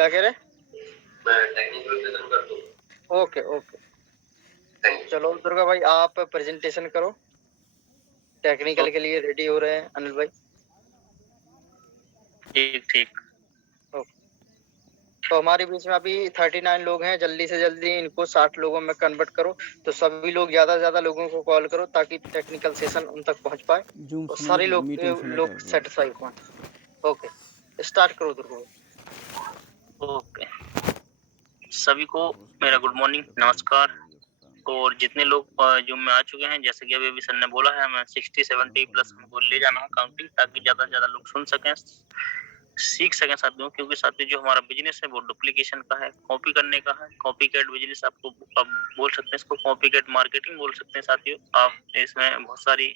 क्या कह रहे? मैं टेक्निकल सेशन कर दूं? Okay, okay. Thank you. चलो दुर्गा भाई आप प्रेजेंटेशन करो। टेक्निकल के लिए रेडी हो रहे हैं अनिल भाई। ठीक, ठीक। ओके। तो हमारे बीच में अभी 39 लोग हैं, जल्दी से जल्दी इनको 60 लोगों में कन्वर्ट करो। तो सभी लोग ज़्यादा से ज़्यादा लोगों को कॉल करो ताकि टेक्निकल सेशन उन तक पहुँच पाए जूम और सारे सेलेक्ट लोग मीटिंग सेलेक्ट लोग कर दो। सैटिस्फाई हो पाएँ। ओके, स्टार्ट करो दुर्गा भाई। ओके। सभी को मेरा गुड मॉर्निंग, नमस्कार। और जितने लोग जूम में आ चुके हैं, जैसे कि अभी सर ने बोला है, हमें 60-70 प्लस हमको ले जाना है काउंटिंग, ताकि ज़्यादा से ज़्यादा लोग सुन सकें, सीख सकें साथियों। क्योंकि साथियों जो हमारा बिज़नेस है वो डुप्लीकेशन का है, कॉपी करने का है। कॉपी कैट बिज़नेस आप बोल सकते हैं इसको, कॉपी कैट मार्केटिंग बोल सकते हैं साथियों। आप इसमें बहुत सारी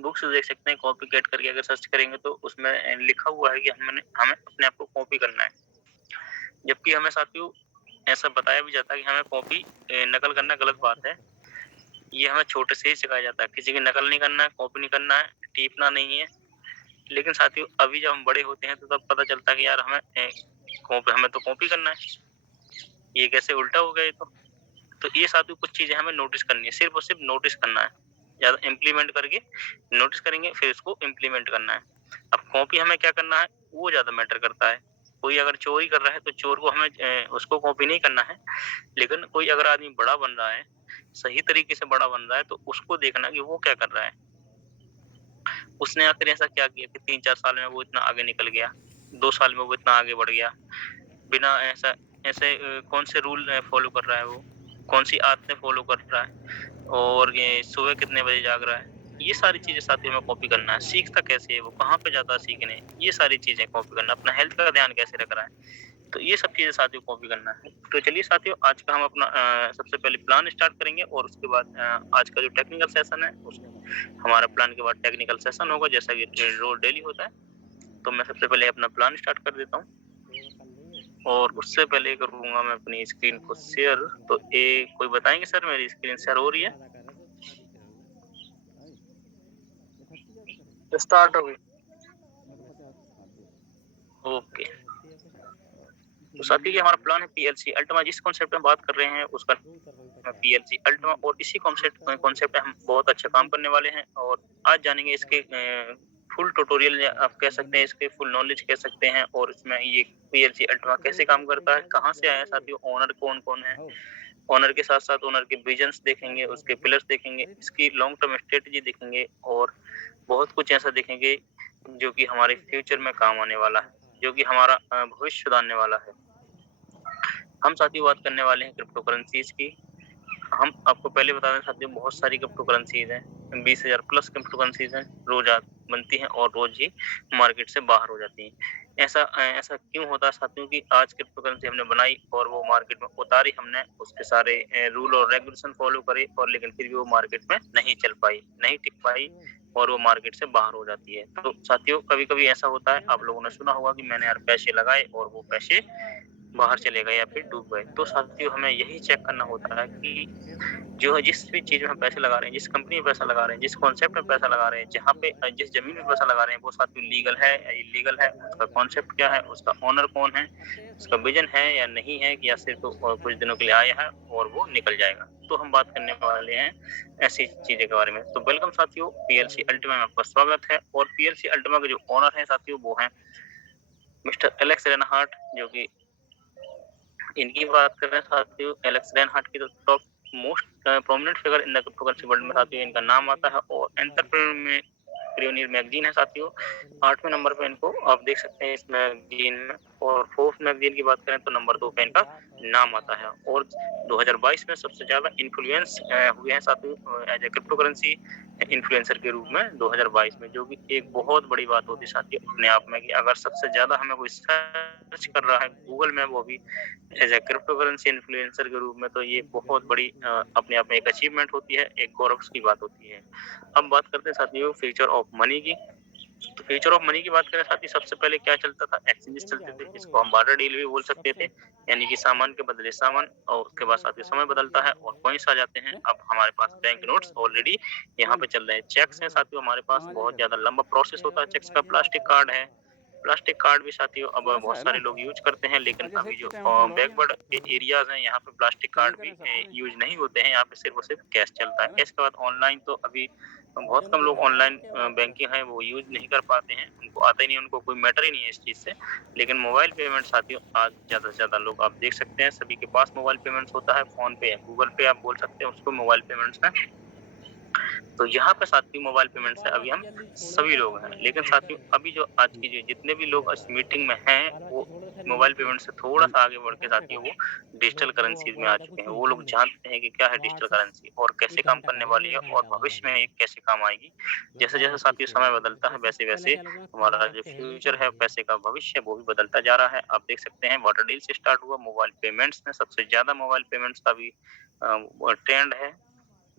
बुक्स देख सकते हैं, कॉपी कैट करके अगर सर्च करेंगे तो उसमें लिखा हुआ है कि हमें अपने आप को कॉपी करना है। जबकि हमें साथियों ऐसा बताया भी जाता है कि हमें कॉपी नकल करना गलत बात है। ये हमें छोटे से ही सिखाया जाता है, किसी की नकल नहीं करना है, कॉपी नहीं करना है, टीपना नहीं है। लेकिन साथियों अभी जब हम बड़े होते हैं तो तब पता चलता है कि यार हमें तो कॉपी करना है। ये कैसे उल्टा हो गया ये तो। तो ये साथियों कुछ चीज़ें हमें नोटिस करनी है, सिर्फ़ और सिर्फ़ नोटिस करना है। ज़्यादा इम्प्लीमेंट करके नोटिस करेंगे, फिर इसको इम्प्लीमेंट करना है। अब कॉपी हमें क्या करना है, वो ज़्यादा मैटर करता है। कोई अगर चोरी कर रहा है तो चोर को हमें उसको कॉपी नहीं करना है। लेकिन कोई अगर आदमी बड़ा बन रहा है, सही तरीके से बड़ा बन रहा है, तो उसको देखना कि वो क्या कर रहा है। उसने आखिर ऐसा क्या किया कि 3-4 साल में वो इतना आगे निकल गया, 2 साल में वो इतना आगे बढ़ गया। बिना ऐसे कौन से रूल फ़ॉलो कर रहा है वो, कौन-सी आदतें फ़ॉलो कर रहा है और ये सुबह कितने बजे जाग रहा है। ये सारी चीज़ें साथियों हमें कॉपी करना है। सीखता कैसे है वो, कहाँ पे जाता है सीखने, ये सारी चीज़ें कॉपी करना है। अपना हेल्थ का ध्यान कैसे रख रहा है। तो ये सब चीज़ें साथियों कॉपी करना है। तो चलिए साथियों आज का हम अपना सबसे पहले प्लान स्टार्ट करेंगे और उसके बाद आज का जो टेक्निकल सेशन है हमारा प्लान के बाद टेक्निकल सेशन होगा, जैसा कि रोज़ डेली होता है। तो मैं सबसे पहले अपना प्लान स्टार्ट कर देता हूँ और उससे पहले करूँगा मैं अपनी स्क्रीन को शेयर। तो कोई बताएँगे सर मेरी स्क्रीन शेयर हो रही है? स्टार्ट हो गई। ओके। तो साथियों ये हमारा प्लान है पीएलसी अल्टीमा, जिस कॉन्सेप्ट में बात कर रहे हैं उसका पीएलसी अल्टीमा, और इसी कॉन्सेप्ट पे हम बहुत अच्छा काम करने वाले हैं। और आज जानेंगे इसके फुल ट्यूटोरियल, या आप कह सकते हैं इसके फुल नॉलेज कह सकते हैं। और इसमें ये पीएलसी अल्टीमा कैसे काम करता है, कहाँ से आया साथियों, ओनर कौन-कौन है, ओनर के साथ-साथ ओनर के विजन्स देखेंगे, उसके पिलर्स देखेंगे, इसकी लॉन्ग टर्म स्ट्रेटजी देखेंगे और बहुत कुछ ऐसा देखेंगे जो कि हमारे फ्यूचर में काम आने वाला है, जो कि हमारा भविष्य सुधारने वाला है। हम साथियों बात करने वाले हैं क्रिप्टो करेंसीज़ की। हम आपको पहले बता दें साथियों बहुत सारी क्रिप्टो करेंसीज़ हैं, 20,000 प्लस क्रिप्टो करेंसीज़ हैं, रोज़ बनती हैं और रोज़ ही मार्केट से बाहर हो जाती हैं। ऐसा क्यों होता है साथियों कि आज क्रिप्टो करेंसी हमने बनाई और वो मार्केट में उतारी हमने, उसके सारे रूल और रेगुलेशन फॉलो करे, और लेकिन फिर भी वो मार्केट में नहीं चल पाई, नहीं टिक पाई और वो मार्केट से बाहर हो जाती है। तो साथियों कभी-कभी ऐसा होता है, आप लोगों ने सुना होगा कि मैंने यार पैसे लगाए और वो पैसे बाहर चले गए या फिर डूब गए। तो साथियों हमें यही चेक करना होता है कि जो है जिस भी चीज़ में हम पैसे लगा रहे हैं, जिस कंपनी में पैसा लगा रहे हैं, जिस कॉन्सेप्ट में पैसा लगा रहे हैं, जहाँ पे जिस ज़मीन में पैसा लगा रहे हैं, वो साथियों लीगल है या इल्लीगल है, उसका कॉन्सेप्ट क्या है, उसका ओनर कौन है, उसका विज़न है या नहीं है, कि या सिर्फ़ कुछ दिनों के लिए आया है और वो निकल जाएगा। तो हम बात करने वाले हैं ऐसी चीज़ें के बारे में। तो वेलकम साथियों, पीएलसी अल्टीमा में आपका स्वागत है। और पीएलसी अल्टीमा के जो ओनर हैं साथियों वो हैं मिस्टर एलेक्स रेनहार्ट, जो कि इनकी बात करें साथियों, एलेक्स रेनहार्ट की तो top most prominent figure in the cryptocurrency world में साथियों इनका नाम आता है। और एंटरप्रेन्योर में पियोनियर मैगज़ीन है साथियों, 8वें नंबर पे इनको आप देख सकते हैं इस मैगज़ीन में। और फोर्ब्स मैगज़ीन की बात करें तो नंबर 2 पे इनका नाम आता है। और 2022 में सबसे ज़्यादा इन्फ्लुएंस हुए हैं साथियों as a crypto currency influencer के रूप में 2022 में, जो कि एक बहुत बड़ी बात होती है साथियों अपने आप में, कि अगर सबसे ज़्यादा हमें कोई सर्च कर रहा है गूगल में, वो भी as a crypto currency influencer के रूप में, तो ये बहुत बड़ी अपने आप में एक अचीवमेंट होती है, एक गौरव की बात होती है। अब बात करते हैं साथियों फ्यूचर ऑफ मनी की। तो फ्यूचर ऑफ मनी की बात करें साथी, सबसे पहले क्या चलता था, एक्सचेंजेस चलते थे, इसको हम बार्टर डील भी बोल सकते थे, यानी कि सामान के बदले सामान, और उसके बाद साथी समय बदलता है और कॉइन्स आ जाते हैं। अब हमारे पास बैंक नोट्स ऑलरेडी यहाँ पे चल रहे हैं, चेक्स हैं साथियों हमारे पास, बहुत ज्यादा लंबा प्रोसेस होता है चेक्स का, प्लास्टिक कार्ड है, प्लास्टिक कार्ड भी साथियों अब तो ऐसा बहुत है सारे ना, लोग यूज़ करते हैं, लेकिन जैसे अभी कि जो टाइम चल रहा है बैकवर्ड एरियाज़ हैं, यहाँ पे प्लास्टिक कार्ड भी यूज़ नहीं होते हैं, यहाँ पे सिर्फ़ और सिर्फ़ कैश चलता है। है ना? कैश के बाद ऑनलाइन तो अभी बहुत कम लोग ऑनलाइन बैंकिंग है वो यूज़ नहीं कर पाते हैं, उनको आता ही नहीं, उनको कोई मैटर ही नहीं है इस चीज़ से। लेकिन मोबाइल पेमेंट साथियों आज ज़्यादा से ज़्यादा लोग आप देख सकते हैं, सभी के पास मोबाइल पेमेंट्स होता है, फ़ोन पे या गूगल पे आप बोल सकते हैं उसको मोबाइल पेमेंट्स में। तो यहाँ पे साथियों मोबाइल पेमेंट से अभी हम सभी लोग हैं। लेकिन साथियों अभी जो आज की जो जितने भी लोग इस मीटिंग में हैं, वो मोबाइल पेमेंट से थोड़ा-सा आगे बढ़ के साथियों वो डिजिटल करेंसीज़ में आ चुके हैं। वो लोग जानते हैं कि क्या है डिजिटल करेंसी और कैसे काम करने वाली है और भविष्य में ये कैसे काम आएगी। जैसे-जैसे साथियों समय बदलता है, वैसे-वैसे हमारा जो फ्यूचर है, पैसे का भविष्य है, वो भी बदलता जा रहा है। आप देख सकते हैं वाटर डील से स्टार्ट हुआ मोबाइल पेमेंट्स में सबसे ज़्यादा मोबाइल पेमेंट्स का भी ट्रेंड है।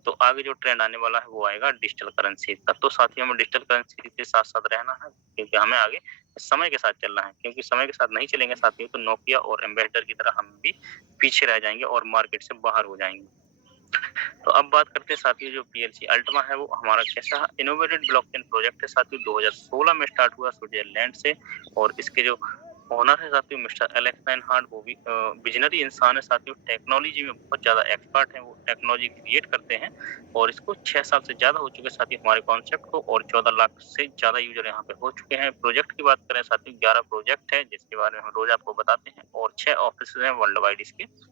तो आगे जो ट्रेंड आने वाला है वो आएगा डिजिटल करेंसी का। तो साथियों हमें डिजिटल करेंसी के साथ-साथ रहना है क्योंकि हमें आगे समय के साथ चलना है क्योंकि समय के साथ नहीं चलेंगे साथियों तो नोकिया और एम्बेसडर की तरह हम भी पीछे रह जाएँगे और मार्केट से बाहर हो जाएँगे। तो अब बात करते हैं साथियों जो पीएलसी अल्टीमा है वो हमारा कैसा इनोवेटेड ब्लॉकचेन प्रोजेक्ट है साथियों 2016 में स्टार्ट हुआ स्विट्जरलैंड से और इसके जो ओनर है साथियों मिस्टर एलेक्स लाइनहार्ट वो भी विजनरी इंसान है साथियों टेक्नोलॉजी में बहुत ज़्यादा एक्सपर्ट हैं वो टेक्नोलॉजी क्रिएट करते हैं और इसको 6 साल से ज़्यादा हो चुके हैं साथियों हमारे कॉन्सेप्ट को और 14 लाख से ज़्यादा यूज़र यहाँ पे हो चुके हैं। प्रोजेक्ट की बात करें साथियों 11 प्रोजेक्ट है जिसके बारे में हम रोज़ आपको बताते हैं और 6 ऑफिसेज़ हैं वर्ल्ड वाइड इसके।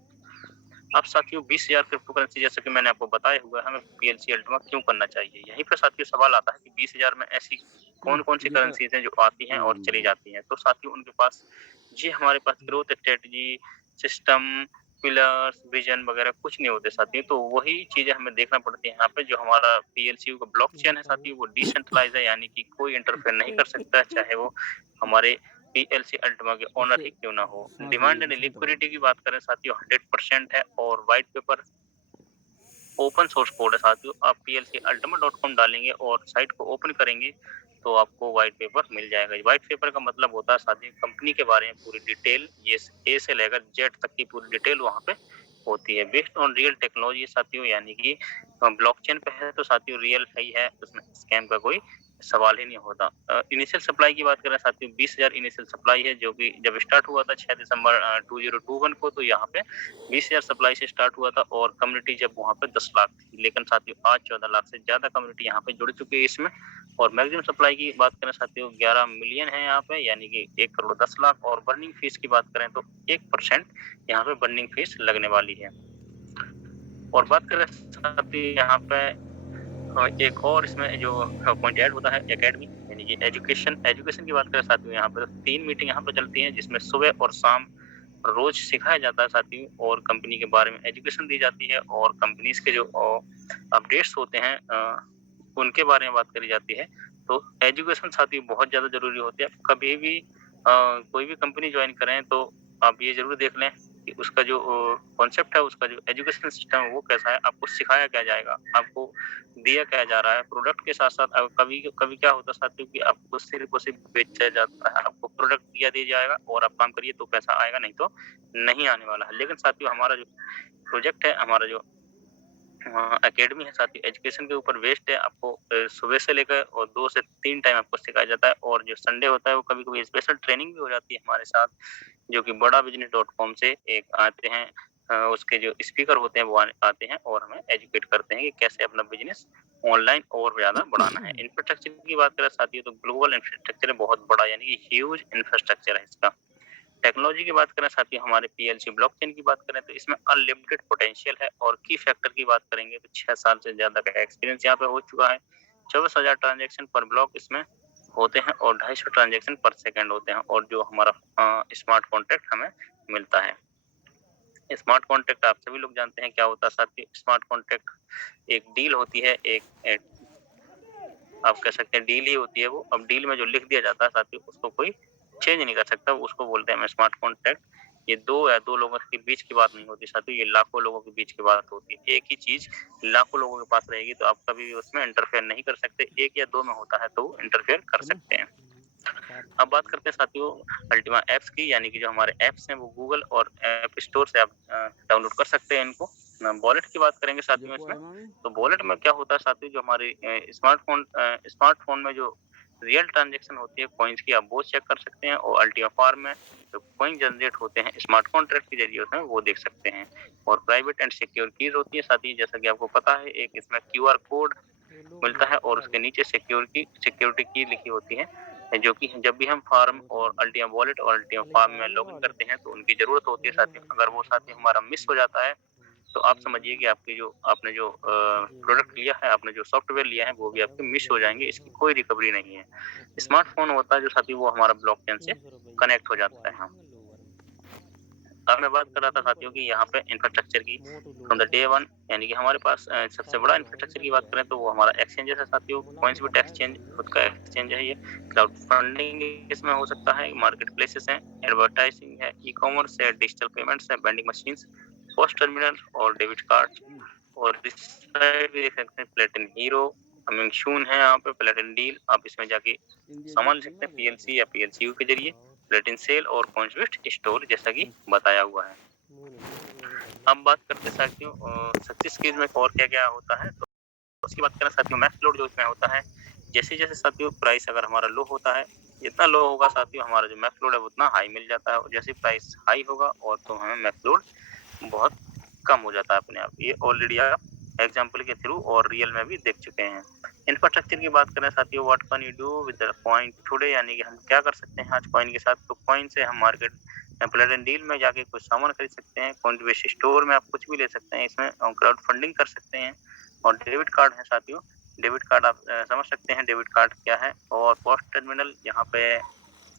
अब साथियों 20,000 क्रिप्टो करेंसी जैसा कि मैंने आपको बताया हुआ है, हमें पीएलसी अल्टीमा क्यों करना चाहिए? यहीं पे साथियों सवाल आता है कि 20,000 में ऐसी कौन-कौन सी ये तो करेंसीज़ हैं जो आती हैं और चली जाती हैं। तो साथियों उनके पास ये हमारे पास growth strategy, system, pillars, vision वगैरह कुछ नहीं होते साथियों। तो वही चीज़ें हमें देखना पड़ती है यहाँ पे जो हमारा पीएलसी का ब्लॉकचेन है साथियों वो डिसेंट्रलाइज़ है यानी कि कोई इंटरफेयर नहीं कर सकता है, चाहे वो हमारे पीएलसी अल्टीमा के ओनर इससे ही क्यों ना हो। सांस लेने डिमांड में एंड शांत हो लिक्विडिटी की बात करें साथियों 100% है और white paper open source code है साथियों। आप plcultima.com डालेंगे और साइट को ओपन करेंगे तो आपको व्हाइट पेपर मिल जाएगा। व्हाइट पेपर का मतलब होता है साथियों कंपनी के बारे में पूरी डिटेल ये ए से लेकर जेड तक की पूरी डिटेल वहाँ पे होती है। बेस्ड ऑन रियल टेक्नोलॉजी साथियों यानी कि ब्लॉकचेन पे है तो साथियों रियल है ही है, उसमें स्कैम का कोई सवाल ही नहीं होता। इनिशियल सप्लाई की बात करें साथियों 20,000 इनिशियल सप्लाई है जो कि जब स्टार्ट हुआ था 6 दिसंबर 2021 को तो यहाँ पे 20,000 सप्लाई से स्टार्ट हुआ था और कम्युनिटी जब वहाँ पे 10 लाख थी। लेकिन साथियों आज 14 लाख से ज़्यादा कम्युनिटी यहाँ पे जुड़ चुकी है इसमें और मैक्सिमम सप्लाई की बात करें साथियों 11 मिलियन है यहाँ पे यानी कि 1 करोड़ 10 लाख और बर्निंग फीस की बात करें तो 1% यहाँ पे बर्निंग फीस लगने वाली है। और बात करें साथियों यहाँ पे एक और इसमें जो पॉइंट ऐड होता है एकेडमी यानी कि एजुकेशन एजुकेशन की बात करें साथियों यहाँ पे 3 मीटिंग यहाँ पे चलती हैं जिसमें सुबह और शाम रोज सिखाया जाता है साथियों और कंपनी के बारे में एजुकेशन दी जाती है और कंपनीज के जो अपडेट्स होते हैं उनके बारे में बात करी जाती है। तो एजुकेशन साथियों बहुत ज़्यादा ज़रूरी होती है। कभी भी कोई भी कंपनी जॉइन करें तो आप ये ज़रूर देख लें कि उसका जो कॉन्सेप्ट है, उसका जो एजुकेशन सिस्टम है वो कैसा है, आपको सिखाया क्या जाएगा, आपको दिया क्या जा रहा है। प्रोडक्ट के साथ-साथ कभी कभी क्या होता है साथियों कि आपको सिर्फ़ और सिर्फ़ बेचा जाता है। आपको प्रोडक्ट दिया जाएगा और आप काम करिए तो पैसा आएगा, नहीं तो नहीं आने वाला है। लेकिन साथियों हमारा जो प्रोजेक्ट है, हमारा जो एकेडमी है साथियों एजुकेशन के ऊपर बेस्ड है। आपको सुबह से लेकर और 2 से 3 टाइम आपको सिखाया जाता है और जो संडे होता है वो कभी-कभी स्पेशल ट्रेनिंग भी हो जाती है हमारे साथ, जो कि बड़ा बिज़नेस डॉट कॉम से एक आते हैं उसके जो स्पीकर होते हैं वो आते हैं और हमें एजुकेट करते हैं कि कैसे अपना बिज़नेस ऑनलाइन और ज़्यादा बढ़ाना है। इंफ्रास्ट्रक्चर की बात करें साथियों तो ग्लोबल इंफ्रास्ट्रक्चर है बहुत बड़ा यानी कि ह्यूज इंफ्रास्ट्रक्चर है इसका। टेक्नोलॉजी की बात करें साथियों हमारे पीएलसी ब्लॉकचेन की बात करें तो इसमें अनलिमिटेड पोटेंशियल है और की फैक्टर की बात करेंगे तो 6 साल से ज़्यादा का एक्सपीरियंस यहाँ पे हो चुका है। 24,000 ट्रांज़ैक्शन पर ब्लॉक इसमें होते हैं और 250 ट्रांज़ैक्शन पर सेकंड होते हैं और जो हमारा स्मार्ट कॉन्ट्रैक्ट हमें मिलता है। स्मार्ट कॉन्ट्रैक्ट आप सभी लोग जानते हैं क्या होता है साथियों। स्मार्ट कॉन्ट्रैक्ट एक डील होती है, एक आप कह सकते हैं डील ही होती है वो। अब डील में जो लिख दिया जाता है साथियों उसको कोई चेंज नहीं कर सकता, उसको बोलते हैं हम स्मार्ट कॉन्ट्रैक्ट। ये 2 या 2 लोगों के बीच की बात नहीं होती साथियों, ये लाखों लोगों के बीच की बात होती है। एक ही चीज़ लाखों लोगों के पास रहेगी तो आप कभी भी उसमें इंटरफेयर नहीं कर सकते। 1 या 2 में होता है तो वो इंटरफेयर कर सुनो सकते हैं। अब बात करते हैं साथियों अल्टीमा ऐप्स की यानी कि जो हमारे ऐप्स हैं वो गूगल और ऐप स्टोर से आप डाउनलोड कर सकते हैं इनको। वॉलेट की बात करेंगे साथियों देखो इसमें, है मामी तो वॉलेट में क्या होता है साथियों जो हमारे स्मार्टफ़ोन में जो रियल ट्रांजैक्शन होती है कॉइन्स की, आप वो चेक कर सकते हैं। और अल्टीमा फार्म में जो कॉइन जनरेट होते हैं स्मार्ट कॉन्ट्रैक्ट के ज़रिए होते हैं, वो देख सकते हैं। और प्राइवेट एंड सिक्योर कीज़ होती है साथ ही, जैसा कि आपको पता है, एक इसमें क्यूआर कोड मिलता है और उसके नीचे सिक्योरिटी की लिखी होती है, जो कि जब भी हम फार्म और अल्टीमा वॉलेट और अल्टीमा फार्म में लॉगिन करते हैं तो उनकी ज़रूरत होती है साथियों। अगर वो साथियों हमारा मिस हो जाता है तो आप समझिए कि आपने जो प्रोडक्ट लिया है, आपने जो सॉफ्टवेयर लिया है, वो भी आपके मिस हो जाएँगे, इसकी कोई रिकवरी नहीं है। स्मार्टफ़ोन होता है जो साथियों, वो हमारा ब्लॉकचेन से कनेक्ट हो जाता है। अब मैं बात कर रहा था साथियों कि यहाँ पे इंफ्रास्ट्रक्चर की फ्रॉम द डे वन, यानी कि हमारे पास सबसे बड़ा इंफ्रास्ट्रक्चर की बात करें तो वो हमारा एक्सचेंजेस है साथियों। कॉइन्सबिट एक्सचेंज खुद का एक्सचेंज है ये। क्लाउड फंडिंग इसमें हो सकता है, मार्केट प्लेसेस हैं, एडवर्टाइजिंग है, ई-कॉमर्स है, डिजिटल पेमेंट्स है, वेंडिंग मशीन्स, पोस्ट टर्मिनल और डेबिट कार्ड। और इस साइड भी देख सकते हैं प्लेटिन हीरो, हमिंग शून है यहाँ पे, प्लेटिन डील, आप इसमें जाके सामान ले सकते हैं पीएलसी या पीएलसीयू के जरिए। प्लेटिन सेल और कॉइन्सबिट स्टोर जैसा कि बताया हुआ है। अब बात करते हैं साथियों सक्सेस केस में और क्या-क्या होता है, तो उसकी बात करें साथियों, मैक्स लोड जो इसमें होता है, जैसे-जैसे साथियों प्राइस अगर हमारा लो होता है, जितना लो होगा साथियों हमारा जो मैक्स लोड है उतना हाई मिल जाता है, और जैसे प्राइस हाई होगा और तो हमें मैक्स लोड बहुत कम हो जाता है अपने आप। ये ऑलरेडी आप एग्जांपल के थ्रू और रियल में भी देख चुके हैं। इंफ्रास्ट्रक्चर की बात करें साथियों, what can you do with the coin today, यानी कि हम क्या कर सकते हैं आज कॉइन के साथ। तो कॉइन से हम मार्केट प्लेटिन डील में जाके कुछ सामान खरीद सकते हैं, कॉइनबेस स्टोर में आप कुछ भी ले सकते हैं, इसमें क्राउड फंडिंग कर सकते हैं। और डेबिट कार्ड है साथियों, डेबिट कार्ड आप समझ सकते हैं डेबिट कार्ड क्या है। और पोस्ट टर्मिनल, यहाँ पे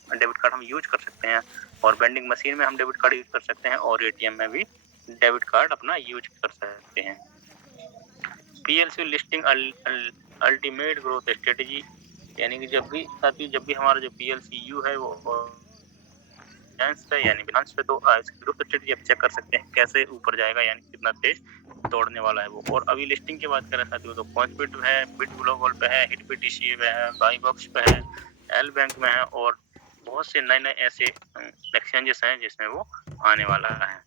डेबिट कार्ड हम यूज कर सकते हैं, और वेंडिंग मशीन में हम डेबिट कार्ड यूज कर सकते हैं, और एटीएम में भी डेबिट कार्ड अपना यूज कर सकते हैं। PLC listing ultimate growth strategy, यानी कि जब भी हमारा जो पीएलसीयू है वो बिनांस पे, यानी बिनांस पे, तो इसकी ग्रोथ स्ट्रेटेजी आप चेक कर सकते हैं कैसे ऊपर जाएगा, यानी कितना तेज दौड़ने वाला है वो। और अभी लिस्टिंग की बात करें साथियों तो कॉइनबिट है, बिट ग्लोबल पे है, हिटबीटीसी पे है, बाईबॉक्स पे है, एल बैंक में है, और बहुत से नए ऐसे एक्सचेंजेस हैं जिसमें वो आने वाला है।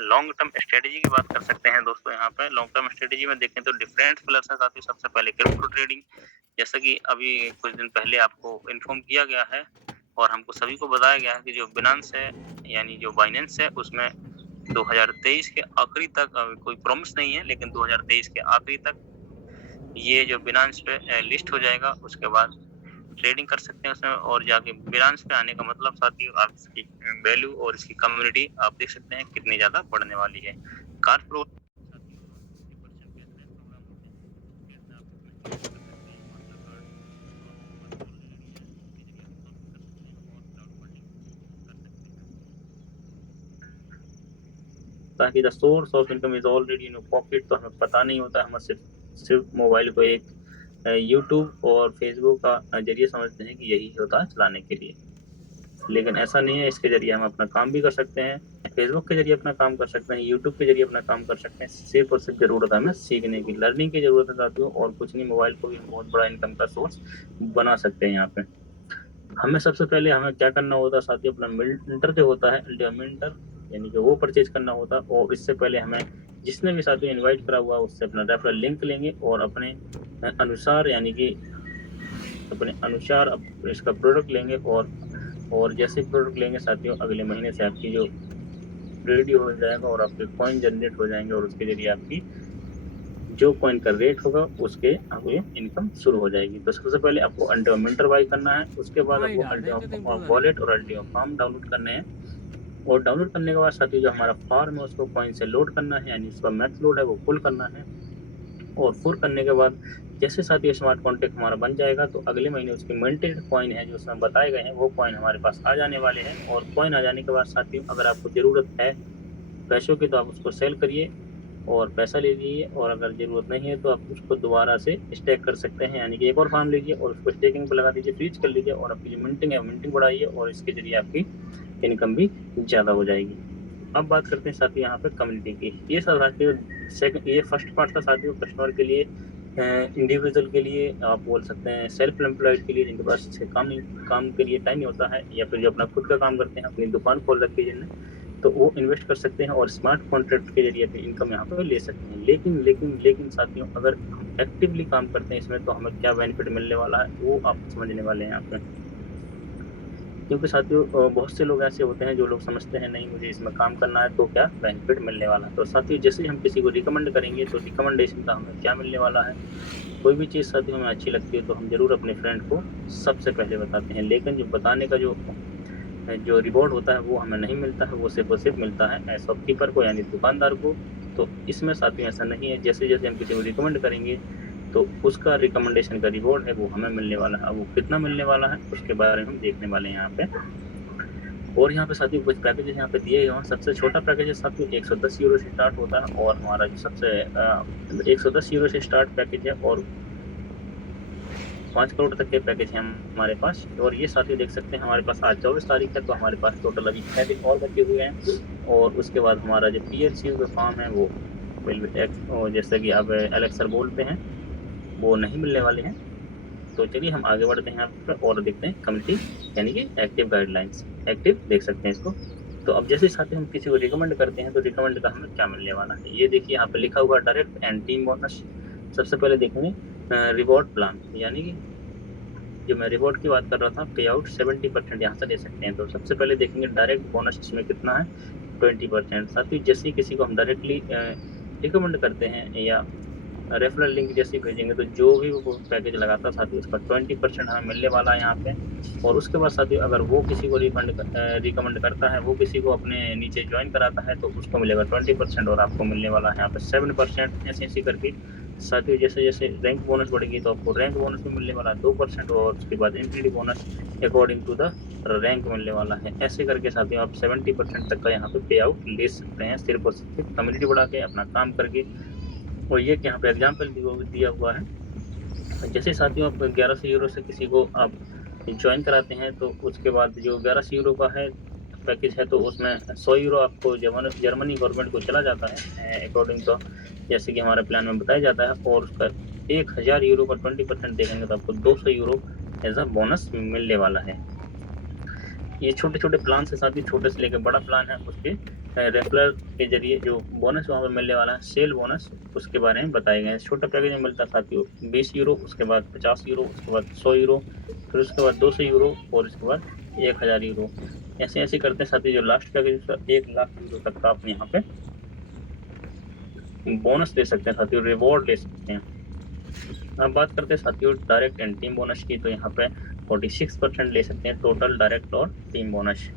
लॉन्ग टर्म स्ट्रेटेजी की बात कर सकते हैं दोस्तों। यहाँ पे लॉन्ग टर्म स्ट्रेटेजी में देखें तो डिफरेंट प्लस है साथियों। सबसे पहले क्रिप्टो ट्रेडिंग, जैसा कि अभी कुछ दिन पहले आपको इन्फॉर्म किया गया है और हमको सभी को बताया गया है कि जो बिनांस है, यानी जो बाइनेंस है, उसमें 2023 के आखिरी तक, कोई प्रॉमिस नहीं है, लेकिन 2023 के आखिरी तक ये जो बिनांस पे लिस्ट हो जाएगा। उसके बाद ट्रेडिंग कर सकते हैं उसमें, और जाके बिनांस पे आने का मतलब साथियों आप इसकी वैल्यू और इसकी कम्युनिटी आप देख सकते हैं कितनी ज़्यादा बढ़ने वाली है। कार प्रो ताकि the source of income is already in pocket, तो हमें पता नहीं होता, हम सिर्फ मोबाइल को एक यूट्यूब और फेसबुक का जरिए समझते हैं कि यही होता है चलाने के लिए, लेकिन ऐसा नहीं है। इसके जरिए हम अपना काम भी कर सकते हैं, फेसबुक के जरिए अपना काम कर सकते हैं, यूट्यूब के जरिए अपना काम कर सकते हैं। सिर्फ और सिर्फ जरूरत है हमें सीखने की, लर्निंग की जरूरत है साथियों, और कुछ नहीं। मोबाइल को भी हम बहुत बड़ा इनकम का सोर्स बना सकते हैं। यहाँ पे हमें सबसे पहले हमें क्या करना होता है साथियों, अपना मिंटर जो होता है, मिंटर यानी कि वो परचेज करना होता है। और इससे पहले हमें जिसने भी साथियों इनवाइट करा हुआ है उससे अपना रेफरल लिंक लेंगे, और अपने अनुसार, यानी कि अपने अनुसार इसका प्रोडक्ट लेंगे। और जैसे प्रोडक्ट लेंगे साथियों, अगले महीने से आपकी जो रेडी हो जाएगा और आपके कॉइन जनरेट हो जाएंगे, और उसके जरिए आपकी जो कॉइन का रेट होगा उसके आपको इनकम शुरू हो जाएगी। तो सबसे पहले आपको अल्टीमा मिंटर बाय करना है, उसके बाद आपको अल्टीमा वॉलेट और अल्टीमा फार्म डाउनलोड करने हैं। और डाउनलोड करने के बाद साथियों जो हमारा फार्म है उसको कॉइन से लोड करना है, यानी उसका मैक्स लोड है वो फुल करना है। और फुल करने के बाद जैसे साथियों स्मार्ट कॉन्ट्रैक्ट हमारा बन जाएगा, तो अगले महीने उसके मिंटेड कॉइन है जो उसमें बताए गए हैं, वो कॉइन हमारे पास आ जाने वाले हैं। और कॉइन आ जाने के बाद साथियों अगर आपको ज़रूरत है पैसों की तो आप उसको सेल करिए और पैसा ले लीजिए, और अगर ज़रूरत नहीं है तो आप उसको दोबारा से स्टेक कर सकते हैं, यानी कि एक और फार्म लीजिए और उसको स्टेकिंग पर लगा दीजिए, फ्रीज कर लीजिए, और आपकी जो मिंटिंग है मिंटिंग बढ़ाइए, और इसके जरिए आपकी इनकम भी ज़्यादा हो जाएगी। अब बात करते हैं साथियों यहाँ पे कम्युनिटी की। ये साथियों ये फर्स्ट पार्ट था साथियों कस्टमर के लिए, इंडिविजुअल के लिए, आप बोल सकते हैं सेल्फ एम्प्लॉयड के लिए, जिनके पास काम के लिए टाइम नहीं होता है, या फिर जो अपना खुद का काम करते हैं, अपनी दुकान खोल रखी है जिनने, तो वो इन्वेस्ट कर सकते हैं और स्मार्ट कॉन्ट्रैक्ट के जरिए अपनी इनकम यहाँ पे ले सकते हैं। लेकिन साथियों, अगर हम एक्टिवली काम करते हैं इसमें तो हमें क्या बेनिफिट मिलने वाला है वो आप समझने वाले हैं यहाँ पे। क्योंकि साथियों बहुत से लोग ऐसे होते हैं जो लोग समझते हैं नहीं मुझे इसमें काम करना है तो क्या बेनिफिट मिलने वाला है। तो साथियों जैसे ही हम किसी को रिकमेंड करेंगे तो रिकमेंडेशन का हमें क्या मिलने वाला है। कोई भी चीज़ साथियों हमें अच्छी लगती है तो हम जरूर अपने फ्रेंड को सबसे पहले बताते हैं, लेकिन जो बताने का जो रिवॉर्ड होता है वो हमें नहीं मिलता है, वो सिर्फ मिलता है शॉपकीपर को यानी दुकानदार को। तो इसमें साथियों ऐसा नहीं है, जैसे जैसे हम किसी को रिकमेंड करेंगे तो उसका रिकमेंडेशन का रिवॉर्ड है वो हमें मिलने वाला है। अब वो कितना मिलने वाला है उसके बारे में हम देखने वाले हैं यहाँ पे। और यहाँ पे साथियों कुछ पैकेजेस यहाँ पे दिए गए हैं। सबसे छोटा पैकेज है साथियों 110 यूरो से स्टार्ट होता है और हमारा जो सबसे 110 यूरो से स्टार्ट पैकेज है और 5 करोड़ तक के पैकेज हैं हमारे पास। और ये साथियों देख सकते हैं हमारे पास आज 24 तारीख है तो हमारे पास टोटल अभी 6 दिन और बचे हुए हैं। और उसके बाद हमारा जो PSU का फॉर्म है वो जैसे कि अब एलेक्सर बोलते हैं वो नहीं मिलने वाले हैं। तो चलिए हम आगे बढ़ते हैं यहाँ पर और देखते हैं कम्युनिटी यानी कि एक्टिव गाइडलाइंस। एक्टिव देख सकते हैं इसको। तो अब जैसे साथी हम किसी को रिकमेंड करते हैं तो रिकमेंड का हमें क्या मिलने वाला है ये देखिए यहाँ पे लिखा हुआ डायरेक्ट एंड टीम बोनस। सबसे पहले देखेंगे रिवॉर्ड प्लान, यानी कि जो मैं रिवॉर्ड की बात कर रहा था पे आउट 70% यहाँ से ले सकते हैं। तो सबसे पहले देखेंगे डायरेक्ट बोनस इसमें कितना है 20%। साथ ही जैसे किसी को हम डायरेक्टली रिकमेंड करते हैं या रेफरल लिंक जैसे भेजेंगे तो जो भी वो पैकेज लगाता है साथी उसका 20% हमें मिलने वाला है यहाँ पे। और उसके बाद साथी अगर वो किसी को रिकमेंड करता है, वो किसी को अपने नीचे ज्वाइन कराता है तो उसको मिलेगा 20% और आपको मिलने वाला है यहाँ पे 7%। ऐसे करके साथियों जैसे जैसे रैंक बोनस बढ़ेगी तो आपको रैंक बोनस भी मिलने वाला है 2% और उसके बाद entry bonus according to the rank मिलने वाला है। ऐसे करके साथियों आप 70% तक का यहाँ पे पे आउट ले सकते हैं सिर्फ और सिर्फ कम्युनिटी बढ़ा के अपना काम करके। और ये यहाँ पे एग्जाम्पल दिया हुआ है। जैसे साथियों आप 1100 यूरो से किसी को आप ज्वाइन कराते हैं तो उसके बाद जो 1100 यूरो का है पैकेज है तो उसमें 100 यूरो आपको जर्मनी गवर्नमेंट को चला जाता है अकॉर्डिंग टू जैसे कि हमारे प्लान में बताया जाता है। और उसका 1000 यूरो का 20% देखेंगे तो आपको 200 यूरो एज अ बोनस मिलने वाला है। ये छोटे छोटे प्लान से साथ ही छोटे से लेकर बड़ा प्लान है उसके रेफरल के जरिए जो बोनस वहाँ पर मिलने वाला है सेल बोनस उसके बारे में बताए गए हैं। छोटा पैकेज में मिलता है साथियों 20 यूरो, उसके बाद 50 यूरो, उसके बाद 100 यूरो, फिर उसके बाद 200 यूरो और उसके बाद 1000 यूरो। ऐसे ऐसे करते हैं साथियों जो लास्ट पैकेज 1 लाख यूरो तक का आप यहाँ पे बोनस ले सकते हैं साथियों, रिवॉर्ड ले सकते हैं। अब बात करते हैं साथियों डायरेक्ट एंड टीम बोनस की, तो यहाँ पे 46% ले सकते हैं टोटल डायरेक्ट और टीम बोनस।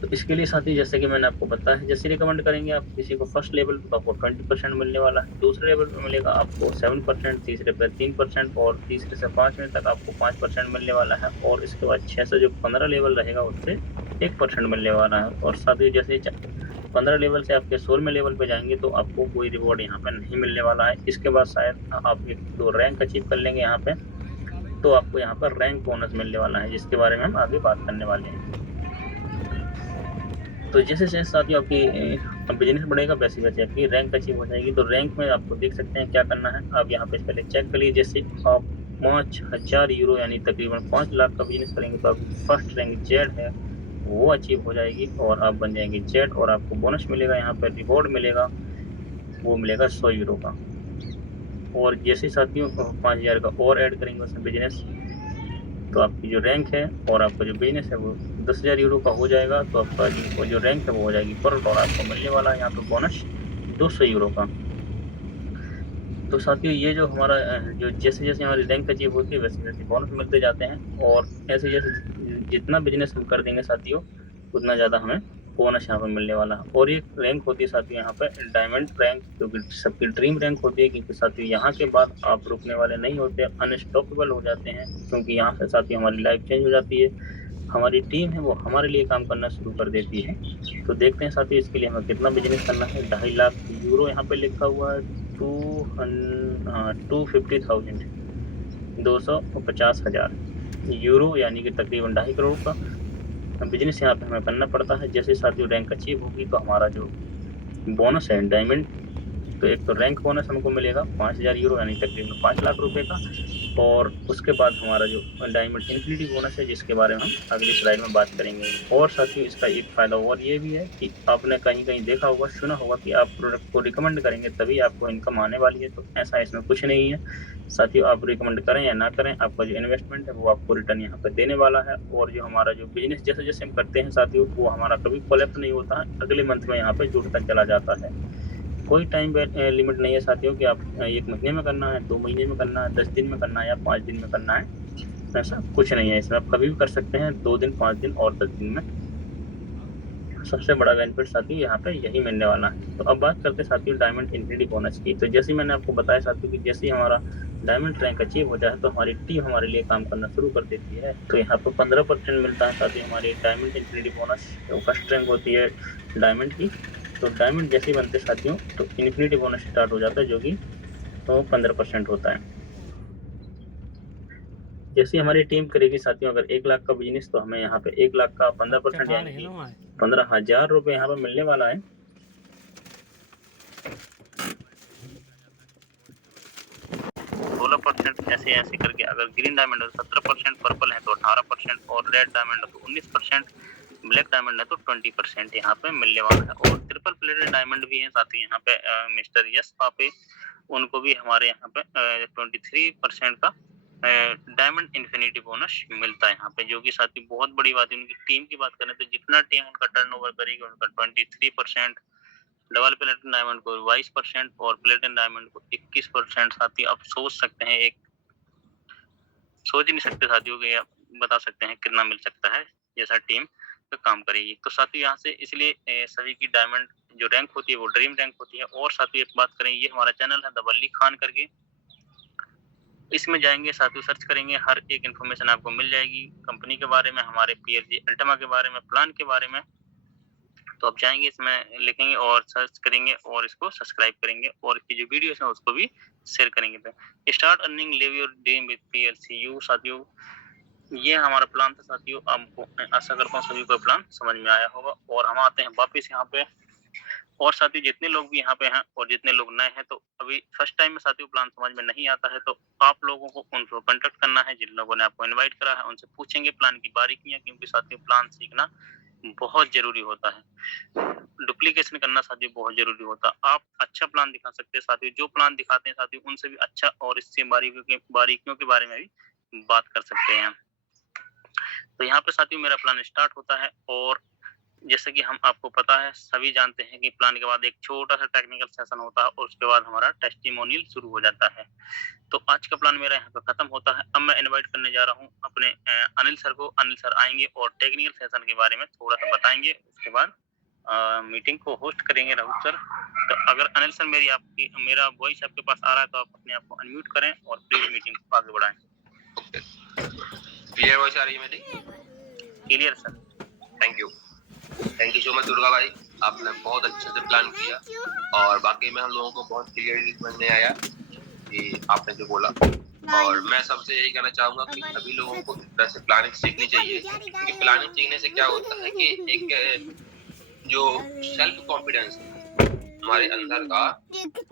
तो इसके लिए साथी जैसे कि मैंने आपको बताया है जैसे रिकमेंड करेंगे आप किसी को फर्स्ट लेवल तो आपको 20% मिलने वाला है, दूसरे लेवल पे मिलेगा आपको 7%, तीसरे पे 3% और तीसरे से 5वें तक आपको 5% मिलने वाला है। और इसके बाद 6 से जो 15 लेवल रहेगा उससे 1% मिलने वाला है। और साथ ही जैसे 15 लेवल से आपके 16वें लेवल पे जाएंगे तो आपको कोई रिवॉर्ड यहाँ पे नहीं मिलने वाला है। इसके बाद शायद आप 1-2 रैंक अचीव कर लेंगे यहाँ पे तो आपको यहाँ पर रैंक बोनस मिलने वाला है जिसके बारे में हम आगे बात करने वाले हैं। तो जैसे जैसे साथियों आपकी बिजनेस बढ़ेगा वैसे वैसे आपकी रैंक अचीव हो जाएगी। तो रैंक में आपको देख सकते हैं क्या करना है। आप यहाँ पे पहले चेक करिए, जैसे आप 5000 यूरो यानी तकरीबन 5 लाख का बिजनेस करेंगे तो आपकी फर्स्ट रैंक जेड है वो अचीव हो जाएगी और आप बन जाएंगे जेड। और आपको बोनस मिलेगा यहाँ पर रिवॉर्ड मिलेगा वो मिलेगा 100 यूरो का। और जैसे साथियों 5000 का और ऐड करेंगे उसमें बिजनेस तो आपकी जो रैंक है और आपका जो बिजनेस है वो 10,000 यूरो का हो जाएगा। तो आपका जो रैंक है वो हो जाएगी पर और आपको मिलने वाला है यहाँ पे बोनस 200 यूरो का। तो साथियों ये जो हमारा जो जैसे जैसे हमारी रैंक अचीव होती है वैसे वैसे बोनस मिलते जाते हैं। और ऐसे जैसे जितना बिजनेस हम कर देंगे साथियों उतना ज़्यादा हमें बोनस यहाँ पर मिलने वाला है। और एक रैंक होती है साथियों यहाँ पे डायमंड रैंक, क्योंकि सबकी ड्रीम रैंक होती है क्योंकि साथियों यहाँ के बाद आप रुकने वाले नहीं होते, अनस्टॉपेबल हो जाते हैं। क्योंकि यहाँ से साथियों हमारी लाइफ चेंज हो जाती है, हमारी टीम है वो हमारे लिए काम करना शुरू कर देती है। तो देखते हैं साथियों इसके लिए हमें कितना बिजनेस करना है। 2.5 लाख यूरो यहाँ पे लिखा हुआ है 250,000 250,000 यूरो यानी कि तकरीबन 2.5 करोड़ का बिजनेस यहाँ पे हमें करना पड़ता है। जैसे साथियों रैंक अचीव होगी तो हमारा जो बोनस है डायमंड, तो एक तो रैंक बोनस हमको मिलेगा 5000 यूरो यानी तकरीबन 5 लाख रुपए का। और उसके बाद हमारा जो डायमंड इन्फिनिटी बोनस है, जिसके बारे में हम अगली स्लाइड में बात करेंगे। और साथियों इसका एक फ़ायदा और ये भी है कि आपने कहीं-कहीं देखा होगा, सुना होगा कि आप प्रोडक्ट को रिकमेंड करेंगे तभी आपको इनकम आने वाली है, तो ऐसा इसमें कुछ नहीं है। साथियों आप रिकमेंड करें या ना करें, आपका जो इन्वेस्टमेंट है वो आपको रिटर्न यहाँ पे देने वाला है। और जो हमारा जो बिज़नेस जैसे-जैसे हम करते हैं साथियों, वो हमारा कभी कोलैप्स नहीं होता है, अगले मंथ में यहाँ पे जुड़ता चला जाता है। कोई टाइम लिमिट नहीं है साथियों कि आप 1 महीने में करना है, 2 महीने में करना है, 10 दिन में करना है या 5 दिन में करना है, ऐसा कुछ नहीं है इसमें। आप कभी भी कर सकते हैं, 2 दिन, 5 दिन और 10 दिन में। सबसे बड़ा बेनिफिट साथियों यहाँ पे यही मिलने वाला है। तो अब बात करते हैं साथियों डायमंड इन्फिनिटी बोनस की। तो जैसे ही मैंने आपको बताया साथियों कि जैसे ही हमारा डायमंड रैंक अचीव हो जाए तो हमारी टीम हमारे लिए काम करना शुरू कर देती है। तो यहाँ पे 15% मिलता है साथियों हमारी डायमंड इन्फिनिटी बोनस। तो फर्स्ट रैंक होती है डायमंड की, तो डायमंड जैसे ही बनते साथियों तो इन्फिनिटी बोनस स्टार्ट हो जाता है, जो कि तो 15% होता है। जैसे हमारी टीम करेगी साथियों अगर 1 लाख का बिज़नेस, तो हमें यहाँ पे 1 लाख का 15% यानी कि 15,000 रुपए यहाँ पे मिलने वाला है। 16% ऐसे-ऐसे करके अगर ग्रीन डायमंड है तो 17%, पर्पल है तो 18% और रेड डायमंड है तो 19%, ब्लैक डायमंड है तो 20% यहाँ पे मिलने वाला है। और ट्रिपल प्लेटेड डायमंड भी है साथियों यहाँ पे मिस्टर यश पापे, उनको भी हमारे यहाँ पे 23% का डायमंड इन्फिनिटी बोनस मिलता है यहाँ पे, जो कि साथियों बहुत बड़ी बात है। उनकी टीम की बात करें तो जितना टीम उनका टर्नओवर करेगी उनका 23%, डबल प्लेटिनम डायमंड को 22% और प्लेटिनम डायमंड को 21%। साथियों आप सोच सकते हैं, सोच ही नहीं सकते साथियों कि आप बता सकते हैं कितना मिल सकता है जैसा टीम तो काम करेगी। तो साथियों यहाँ से इसलिए सभी की डायमंड जो रैंक होती है वो ड्रीम रैंक होती है। और साथियों एक बात करें, ये हमारा चैनल है द वल्ली खान करके, इसमें जाएंगे साथियों सर्च करेंगे, हर एक इन्फॉर्मेशन आपको मिल जाएगी कंपनी के बारे में, हमारे पीएलसी अल्टीमा के बारे में, प्लान के बारे में। तो आप जाएंगे इसमें लिखेंगे और सर्च करेंगे और इसको सब्सक्राइब करेंगे और इसकी जो वीडियोस हैं उसको भी शेयर करेंगे। तो start earning live your dream with PLCU साथियों, ये हमारा प्लान था साथियों। आपको आशा करता हूँ सभी को प्लान समझ में आया होगा। और हम आते हैं वापस यहाँ पे। और साथियों जितने लोग भी यहाँ पे हैं और जितने लोग नए हैं, तो अभी फर्स्ट टाइम में साथियों प्लान समझ में नहीं आता है, तो आप लोगों को उनको कांटेक्ट करना है। जिन लोगों ने आपको इनवाइट करा है उनसे पूछेंगे प्लान की बारीकियां, क्योंकि साथियों प्लान सीखना बहुत जरूरी होता है। डुप्लीकेशन करना साथियों बहुत जरूरी होता है। आप अच्छा प्लान दिखा सकते हैं साथियों, जो प्लान दिखाते हैं साथियों उनसे भी अच्छा और इससे बारीकियों के बारे में भी बात कर सकते हैं। तो यहाँ पे साथियों मेरा प्लान स्टार्ट होता है। और जैसे कि हम आपको पता है, सभी जानते हैं कि प्लान के बाद एक छोटा सा टेक्निकल सेशन होता है और उसके बाद हमारा टेस्टिमोनियल शुरू हो जाता है। तो आज का प्लान मेरा यहाँ पे खत्म होता है। अब मैं इनवाइट करने जा रहा हूँ अपने अनिल सर को। अनिल सर आएंगे और टेक्निकल सेशन के बारे में थोड़ा सा बताएंगे, उसके बाद मीटिंग को होस्ट करेंगे राहुल सर। तो अगर अनिल सर मेरा वॉइस आपके पास आ रहा है तो आप अपने आप को अनम्यूट करें और प्लीज मीटिंग को आगे बढ़ाएं। क्लियर वॉइस आ रही है मेरी? Clear sir. Thank you so much Durga भाई, आपने बहुत अच्छे से प्लान किया और बाकी में हम लोगों को बहुत क्लियरली समझ में आया कि आपने जो बोला। और मैं सबसे यही कहना चाहूंगा कि सभी लोगों को इस तरह से प्लानिंग सीखनी चाहिए, क्योंकि प्लानिंग सीखने से क्या होता है कि एक जो सेल्फ कॉन्फिडेंस हमारे अंदर का,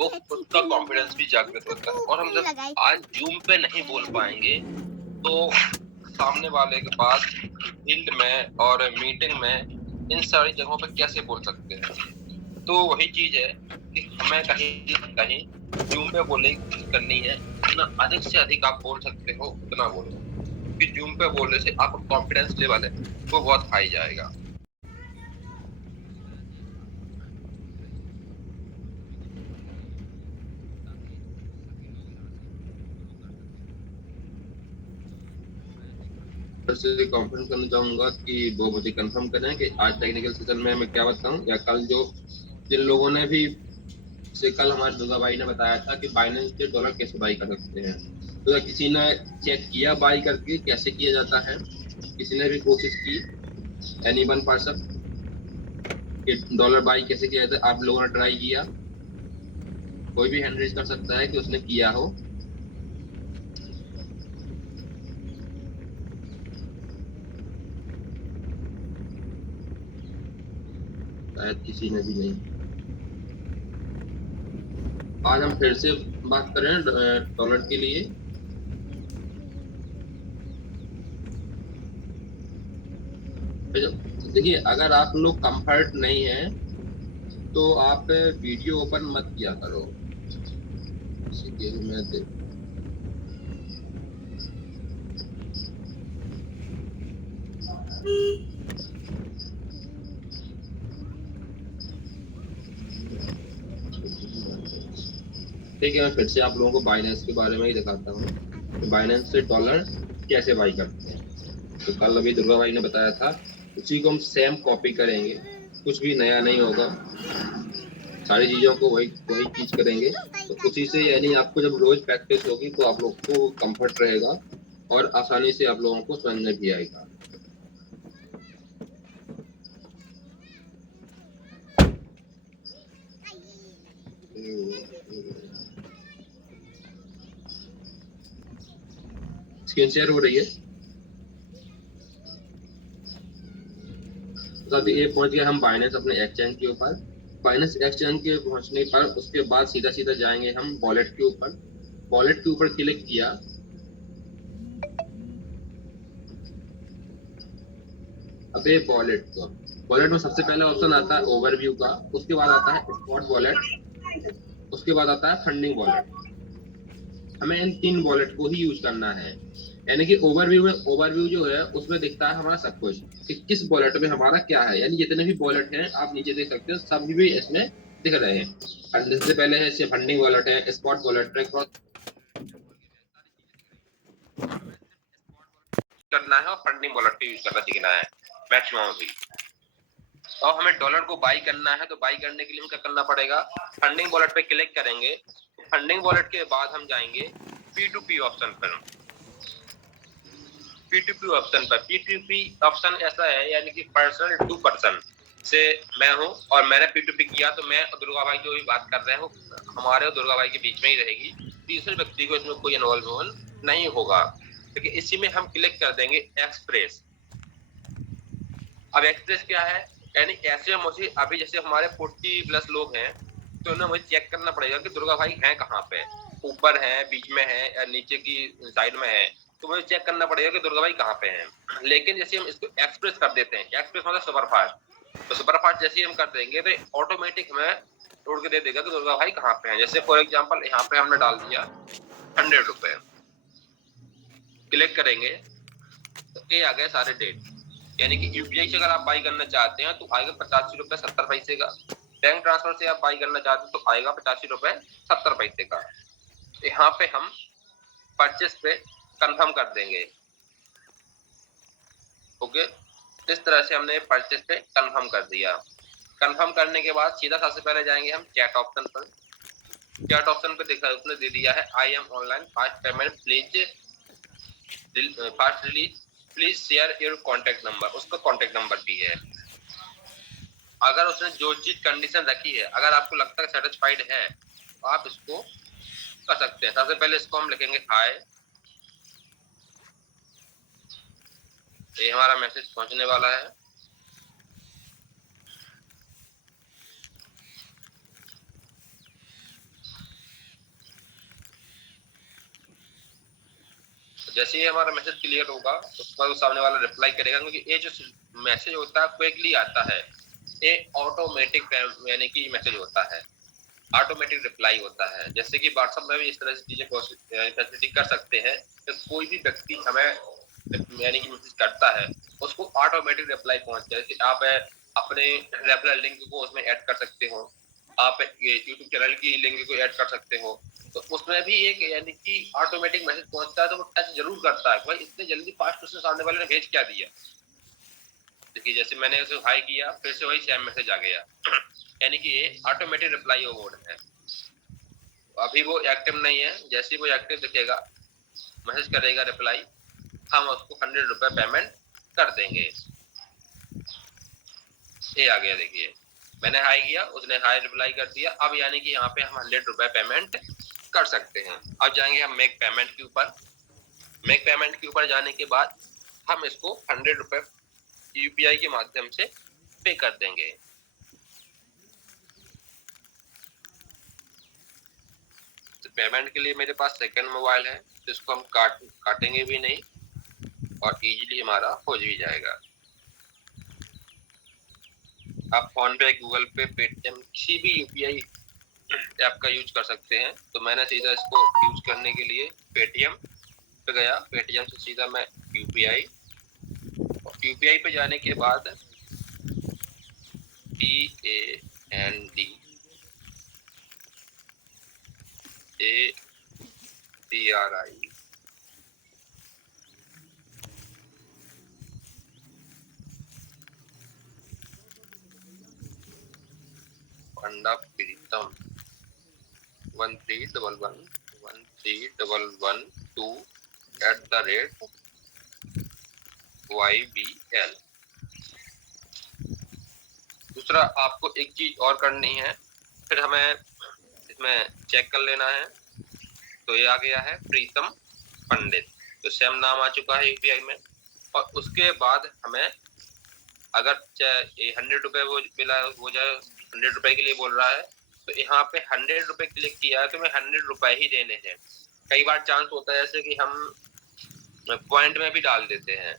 वो खुद का कॉन्फिडेंस भी जागृत होता है। और हम जब आज जूम पे नहीं बोल पाएंगे तो सामने वाले के पास फील्ड में और मीटिंग में इन सारी जगहों पे कैसे बोल सकते हैं। तो वही चीज है कि हमें कहीं न कहीं जूम पे बोलने की कोशिश करनी है। जितना अधिक से अधिक आप बोल सकते हो उतना बोलो, क्योंकि जूम पे बोलने से आपका कॉन्फिडेंस लेवल है वो बहुत हाई जाएगा। से कॉन्फ्रेंस करना चाहूंगा कि वो मुझे कंफर्म करें कि आज टेक्निकल सेशन में मैं क्या बताऊं, या कल जो जिन लोगों ने भी से कल हमारे दुर्गा भाई ने बताया था कि बाइनेंस से डॉलर कैसे बाई कर सकते हैं, तो किसी ने चेक किया बाई करके कैसे किया जाता है? किसी ने भी कोशिश की? एनी वन पर्सन कि डॉलर बाई कैसे किया जाता है? आप लोगों ने ट्राई किया? कोई भी हैंड रेज कर सकता है कि उसने किया हो। शायद किसी ने भी नहीं। आज हम फिर से बात करें डॉलर के लिए। देखिए, अगर आप लोग कंफर्ट नहीं है तो आप वीडियो ओपन मत किया करो। इसी के लिए मैं देख ठीक है, मैं फिर से आप लोगों को बाइनेंस के बारे में ही दिखाता हूँ। बाइनेंस से डॉलर कैसे बाई करते हैं। तो कल अभी दुर्गा भाई ने बताया था, उसी को हम सेम कॉपी करेंगे, कुछ भी नया नहीं होगा, सारी चीजों को वही वही चीज करेंगे। तो उसी से यानी आपको जब रोज प्रैक्टिस होगी तो आप लोग को कंफर्ट रहेगा और आसानी से आप लोगों को समझ में भी आएगा। स्क्रीन शेयर हो रही है। तो अभी ये पहुंच गए हम बाइनेंस अपने एक्सचेंज के ऊपर। बाइनेंस एक्सचेंज के पहुंचने पर उसके बाद सीधा सीधा जाएंगे हम वॉलेट के ऊपर। वॉलेट के ऊपर क्लिक किया, अब ये वॉलेट में सबसे पहले ऑप्शन आता है ओवरव्यू का, उसके बाद आता है स्पॉट वॉलेट, उसके बाद आता है फंडिंग वॉलेट। हमें इन 3 वॉलेट को ही यूज करना है। यानी कि ओवरव्यू जो है उसमें दिखता है हमारा सब कुछ कि किस वॉलेट में हमारा क्या है, यानी जितने भी वॉलेट हैं आप नीचे देख सकते हो, सभी भी इसमें दिख रहे हैं। सबसे पहले है फंडिंग वॉलेट है, स्पॉट वॉलेट है, करना है और फंडिंग वॉलेट को यूज करना सीखना है मैक्सिमम भी। और हमें डॉलर को बाई करना है तो बाई करने के लिए क्या करना पड़ेगा, फंडिंग वॉलेट पे क्लिक करेंगे। फंडिंग वॉलेट के बाद हम जाएंगे P2P ऑप्शन पर। P2P ऑप्शन पर, P2P ऑप्शन ऐसा है यानी कि पर्सन टू पर्सन से मैं हूं और मैंने P2P किया तो मैं दुर्गा भाई जो भी बात कर रहे हैं वो हमारे और दुर्गा भाई के बीच में ही रहेगी, तीसरे व्यक्ति को इसमें कोई इन्वॉल्वमेंट नहीं होगा। क्योंकि इसी में हम क्लिक कर देंगे एक्सप्रेस। अब एक्सप्रेस क्या है, यानी ऐसे मुझे अभी जैसे हमारे 40+ लोग हैं तो उन्हें मुझे चेक करना पड़ेगा कि दुर्गा भाई हैं कहाँ पे, ऊपर है, बीच में है या नीचे की साइड में है, तो मुझे चेक करना पड़ेगा कि दुर्गा भाई कहाँ पे हैं। लेकिन जैसे हम इसको एक्सप्रेस कर देते हैं, एक्सप्रेस मतलब सुपर फास्ट, तो सुपर फास्ट जैसे हम कर देंगे तो ऑटोमेटिक हमें उड़ के दे देगा कि दुर्गा भाई कहाँ पे हैं। जैसे फॉर एग्जाम्पल यहाँ पे हमने डाल दिया 100 रुपए, क्लिक करेंगे तो ये आ गए सारे डेट। यानी कि यूपीआई से अगर आप बाई करना चाहते हैं तो आएगा 85 रुपए 70 पैसे का, बैंक ट्रांसफर से आप बाई करना चाहते हैं तो आएगा 85 रुपए 70 पैसे का। यहाँ पे हम परचेस पे कंफर्म कर देंगे। ओके, इस तरह से हमने परचेस पे कंफर्म कर दिया। कंफर्म करने के बाद सीधा सबसे पहले जाएंगे हम चैट ऑप्शन पर। चैट ऑप्शन पे देखा उसने दे दिया है I am online fast payment please fast release please share your contact number, उसका कॉन्टेक्ट नंबर भी है। अगर उसने जो चीज कंडीशन रखी है अगर आपको लगता है सेटिस्फाइड है तो आप इसको कर सकते हैं। सबसे पहले इसको हम लिखेंगे हाय, ये हमारा मैसेज पहुंचने वाला है। जैसे ही हमारा मैसेज क्लियर होगा उसके बाद सामने वाला रिप्लाई करेगा, क्योंकि ये जो मैसेज होता है क्विकली आता है, ये ऑटोमेटिक यानी कि मैसेज होता है, ऑटोमेटिक रिप्लाई होता है। जैसे कि व्हाट्सएप में भी इस तरह से चीजें फैसिलिटी कर सकते हैं कि कोई भी व्यक्ति हमें यानी कि मैसेज करता है उसको ऑटोमेटिक रिप्लाई पहुंच जाए। जैसे आप अपने रेफरल लिंक को उसमें ऐड कर सकते हो, आप यूट्यूब चैनल की लिंक को ऐड कर सकते हो, तो उसमें भी एक यानी कि ऑटोमेटिक मैसेज पहुंचता है। तो वो टच जरूर करता है भाई इतने जल्दी फास्ट उसने सामने वाले ने भेज क्या दिया। देखिए जैसे मैंने उसे हाई किया फिर से वही सेम मैसेज आ गया यानी कि ये ऑटोमेटिक रिप्लाई मोड है। अभी वो एक्टिव नहीं है, जैसे ही वो एक्टिव दिखेगा मैसेज करेगा रिप्लाई, हम उसको 100 रुपए पेमेंट कर देंगे। ये आ गया, देखिए मैंने हाई किया उसने हाई रिप्लाई कर दिया। अब यानी कि यहाँ पे हम 100 रुपए पेमेंट कर सकते हैं। अब जाएंगे हम मेक पेमेंट के ऊपर। मेक पेमेंट के ऊपर जाने के बाद हम इसको 100 रुपए यूपीआई के माध्यम से पे कर देंगे। तो पेमेंट के लिए मेरे पास सेकंड मोबाइल है तो इसको हम काटेंगे भी नहीं और इजीली हमारा हो भी जाएगा। आप फोन पे, गूगल पे, पेटीएम, किसी भी यूपीआई ऐप का यूज कर सकते हैं। तो मैंने सीधा इसको यूज करने के लिए पेटीएम पे गया, पेटीएम से सीधा मैं यूपीआई, और यूपीआई पे जाने के बाद PANDATRI पंडा प्रीतम 1311131112@YBL। दूसरा आपको एक चीज और करनी है, फिर हमें इसमें चेक कर लेना है। तो ये आ गया है प्रीतम पंडित, तो सेम नाम आ चुका है यूपीआई में। और उसके बाद हमें अगर 100 रुपए वो मिला हो जाए, 100 रुपए के लिए बोल रहा है, तो यहाँ पे 100 रुपए क्लिक किया है तो मैं 100 रुपए ही देने हैं। कई बार चांस होता है जैसे कि हम पॉइंट में भी डाल देते हैं,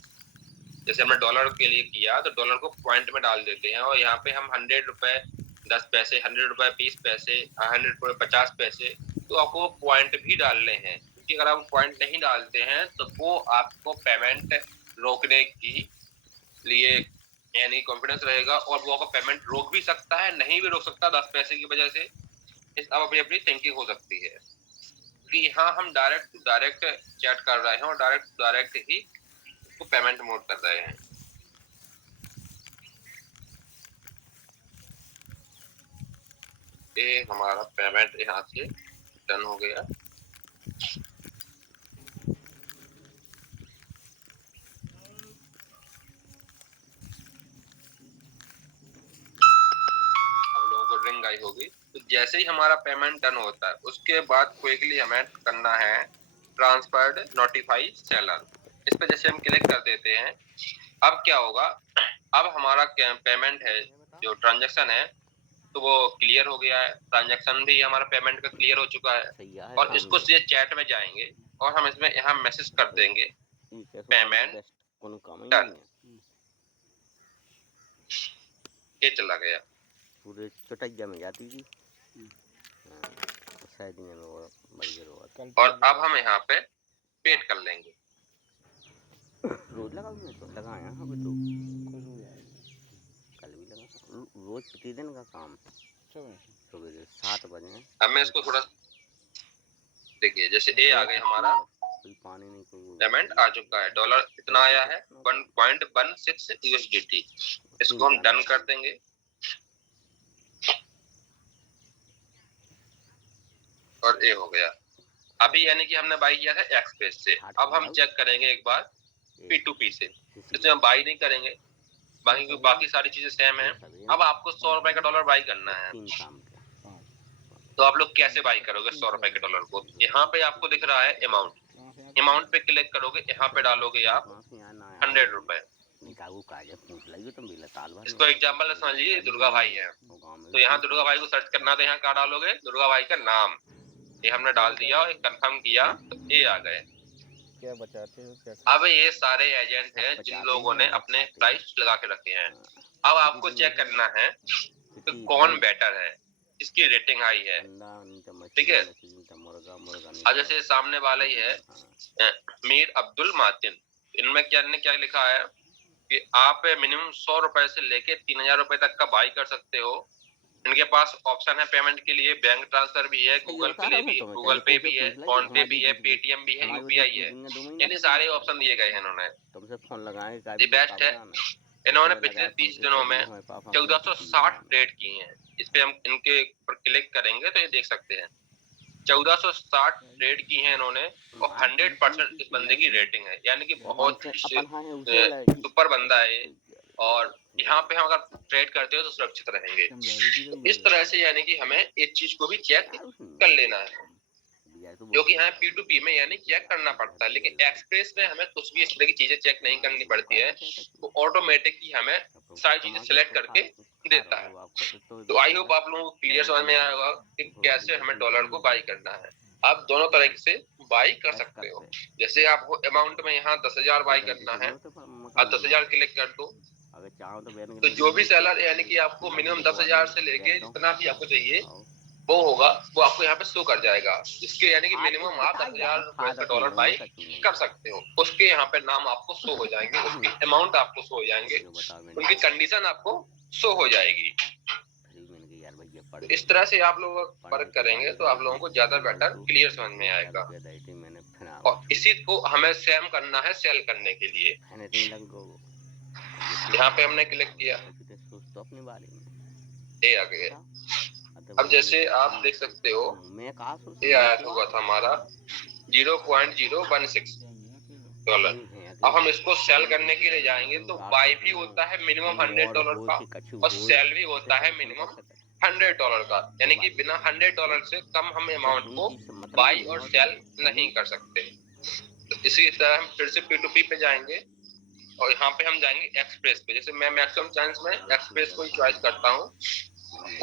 जैसे हमने डॉलर के लिए किया तो डॉलर को पॉइंट में डाल देते हैं, और यहाँ पे हम 100 रुपए 10 पैसे, 100 रुपए 20 पैसे, 100 रुपए 50 पैसे, तो आपको पॉइंट भी डालने हैं। क्योंकि अगर आप पॉइंट नहीं डालते हैं तो वो आपको पेमेंट रोकने की लिए यानी कॉन्फिडेंस रहेगा, और वो आपका पेमेंट रोक भी सकता है, नहीं भी रोक सकता 10 पैसे की वजह से। इस अब अपनी अपनी थिंकिंग हो सकती है कि यहाँ हम डायरेक्ट चैट कर रहे हैं और डायरेक्ट ही उसको पेमेंट मोड कर रहे हैं। ये हमारा पेमेंट यहाँ से डन हो गया। रिंग आई होगी, तो जैसे ही हमारा पेमेंट डन होता है उसके बाद क्विकली हमें करना है ट्रांसफर्ड नोटिफाई सेलर। इस पे जैसे हम क्लिक कर देते हैं, अब क्या होगा, अब हमारा पेमेंट है जो ट्रांजैक्शन है तो वो क्लियर हो गया है, ट्रांजैक्शन भी हमारा पेमेंट का क्लियर हो चुका है। और इसको सीधे चैट में जाएंगे और हम इसमें यहाँ मैसेज कर देंगे पेमेंट डन, ये चला गया। पूरे चटैया में जाती थी शायद में वो मरीजर हुआ। और अब हम यहाँ पे पेड कर लेंगे। रोज लगाऊंगा तो लगाया अभी तो कल भी लगा, रोज प्रतिदिन का काम सुबह 7 बजे। अब मैं इसको थोड़ा देखिए, जैसे ये आ गए हमारा पानी नहीं कोई पेमेंट आ चुका है, डॉलर इतना आया है 1.16 USDT। इसको हम डन कर देंगे। और ये हो गया। अभी यानी कि हमने बाई किया था एक्सप्रेस से, अब हम चेक करेंगे एक बार P2P से, इसमें हम बाई नहीं करेंगे, बाकी सारी चीजें सेम है। अब आपको 100 रुपए का डॉलर बाई करना है, तो आप लोग कैसे बाई करोगे 100 रुपए के डॉलर को? यहाँ पे आपको दिख रहा है अमाउंट पे क्लिक करोगे, यहाँ पे डालोगे आप 100 रुपए। इसको एग्जाम्पल समझ लीजिए, दुर्गा भाई है, तो यहाँ दुर्गा भाई को सर्च करना, तो यहाँ क्या डालोगे, दुर्गा भाई का नाम, ये हमने डाल दिया और कंफर्म किया तो ये आ गए। क्या बचाते हो क्या? अब ये सारे एजेंट हैं जिन लोगों ने अपने प्राइस लगा के रखे हैं। अब आपको चेक करना है कि कौन बेटर है, इसकी रेटिंग हाई है, ठीक है। अब जैसे सामने वाला ही है मीर अब्दुल मातिन, इनमें क्या लिखा है कि आप मिनिमम 100 रुपए से लेके 3000 रुपए तक का बाई कर सकते हो। इनके पास ऑप्शन है पेमेंट के लिए, बैंक ट्रांसफर भी है, गूगल पे भी है, फोन पे भी है, पेटीएम भी है, यूपीआई है, यानी सारे ऑप्शन दिए गए हैं इन्होंने। ये बेस्ट है। इन्होंने पिछले 30 दिनों में 1460 ट्रेड किए हैं। इस पे हम इनके ऊपर क्लिक करेंगे तो ये देख सकते हैं 1460 ट्रेड की है इन्होंने, और 100% इस बंदे की रेटिंग है, यानी कि बहुत सुपर बंदा है। और यहाँ पे हम अगर ट्रेड करते हो तो सुरक्षित रहेंगे। तो इस तरह से यानी कि हमें इस चीज को भी चेक कर लेना है, जो कि हमें P2P में यानी चेक करना पड़ता है, लेकिन एक्सप्रेस में हमें कुछ भी इस तरह की चीजें चेक नहीं करनी पड़ती है, वो ऑटोमेटिक ही हमें सारी चीजें सिलेक्ट करके देता है। तो आई होप आप लोगों को क्लियर समझ में आया होगा कि कैसे हमें डॉलर को बाई करना है। आप दोनों तरह से बाई कर सकते हो। जैसे आपको अमाउंट में यहाँ 10,000 बाई करना है, आप 10,000 क्लिक कर दो, अगर चाहो तो बैन तो जो भी सेलर यानी कि आपको मिनिमम 10,000 से लेके जितना भी आपको चाहिए वो होगा, वो आपको यहाँ पे शो कर जाएगा, जिसके यानी कि मिनिमम आप 10,000 रुपए का डॉलर बाई कर सकते हो। उसके यहाँ पे नाम आपको शो हो जाएंगे, उसके अमाउंट आपको शो हो जाएंगे, उनकी कंडीशन आपको शो हो जाएगी। तो इस तरह से आप लोग वर्क करेंगे तो आप लोगों को ज्यादा बेटर क्लियर समझ में आएगा। और इसी को हमें सेम करना है सेल करने के लिए। यहाँ पे हमने क्लिक किया, ये आ गया। अब जैसे आप देख सकते हो ये आया हुआ था हमारा 0.016 डॉलर। अब हम इसको सेल करने के लिए जाएंगे तो बाई भी होता है मिनिमम $100 का और सेल भी होता है मिनिमम $100 का, यानी कि बिना $100 से कम हम अमाउंट को बाई और सेल नहीं कर सकते। तो इसी तरह हम फिर से P2P पे जाएंगे और यहाँ पे हम जाएंगे एक्सप्रेस पे। जैसे मैं मैक्सिमम चांस में एक्सप्रेस को ही चॉइस करता हूँ।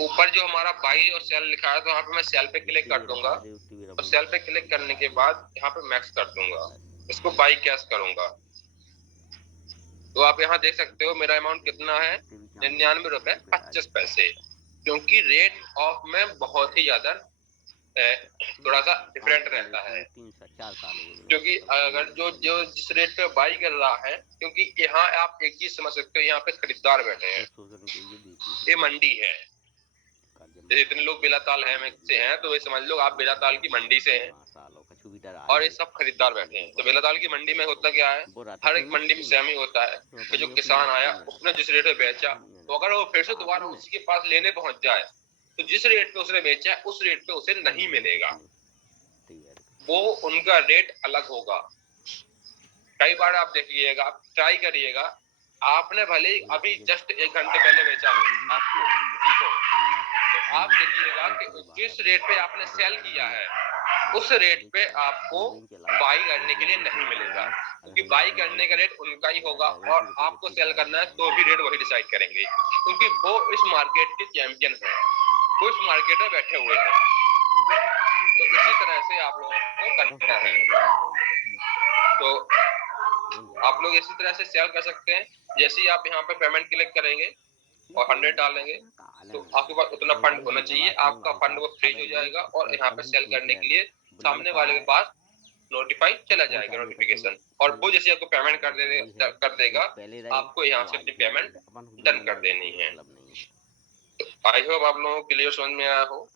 ऊपर जो हमारा बाई और सेल लिखा है तो यहाँ पे मैं सेल पे क्लिक कर दूंगा और सेल पे क्लिक करने के बाद यहाँ पे मैक्स कर दूंगा, इसको बाई कैश करूंगा। तो आप यहाँ देख सकते हो मेरा अमाउंट कितना है, 99 रुपए 25 पैसे, क्योंकि रेट ऑफ में बहुत ही ज्यादा थोड़ा सा डिफरेंट रहता है। क्योंकि अगर जो जो जिस रेट पे बाई कर रहा है, क्योंकि यहाँ आप एक चीज समझ सकते हो, यहाँ पे खरीदार बैठे हैं, ये मंडी है। जैसे इतने लोग बेलाताल है से हैं तो वे समझ लो आप बेलाताल की मंडी से हैं और ये सब खरीदार बैठे हैं। तो बेलाताल की मंडी में होता क्या है, हर एक मंडी में सेम ही होता है कि जो किसान आया उसने जिस रेट पे बेचा, तो अगर वो फिर से दोबारा उसी के पास लेने पहुंच जाए तो जिस रेट पे उसने बेचा है उस रेट पे उसे नहीं मिलेगा, वो उनका रेट अलग होगा। कई बार आप देखिएगा, आप ट्राई करिएगा, आपने भले ही अभी जस्ट 1 घंटे पहले बेचा आपको, ठीक हो, तो आप देखिएगा कि जिस रेट पे आपने सेल किया है उस रेट पे आपको बाई करने के लिए नहीं मिलेगा, क्योंकि बाई करने का रेट उनका ही होगा और आपको सेल करना है तो भी रेट वही डिसाइड करेंगे, क्योंकि वो इस मार्केट के चैंपियन है, वो इस मार्केट में बैठे हुए हैं। तो इसी तरह से आप लोगों को करना है। तो आप लोग इसी तरह से सेल कर सकते हैं। जैसे ही आप यहाँ पे पेमेंट क्लिक करेंगे और 100 डालेंगे तो आपके पास उतना फंड होना चाहिए, आपका फंड वो फ्रीज हो जाएगा और यहाँ पे सेल करने के लिए सामने वाले के पास नोटिफाई चला जाएगा, नोटिफिकेशन, और वो जैसे आपको पेमेंट कर देगा आपको यहाँ से अपनी पेमेंट डन कर देनी है। आई होप आप लोगों को क्लियर समझ में आया हो।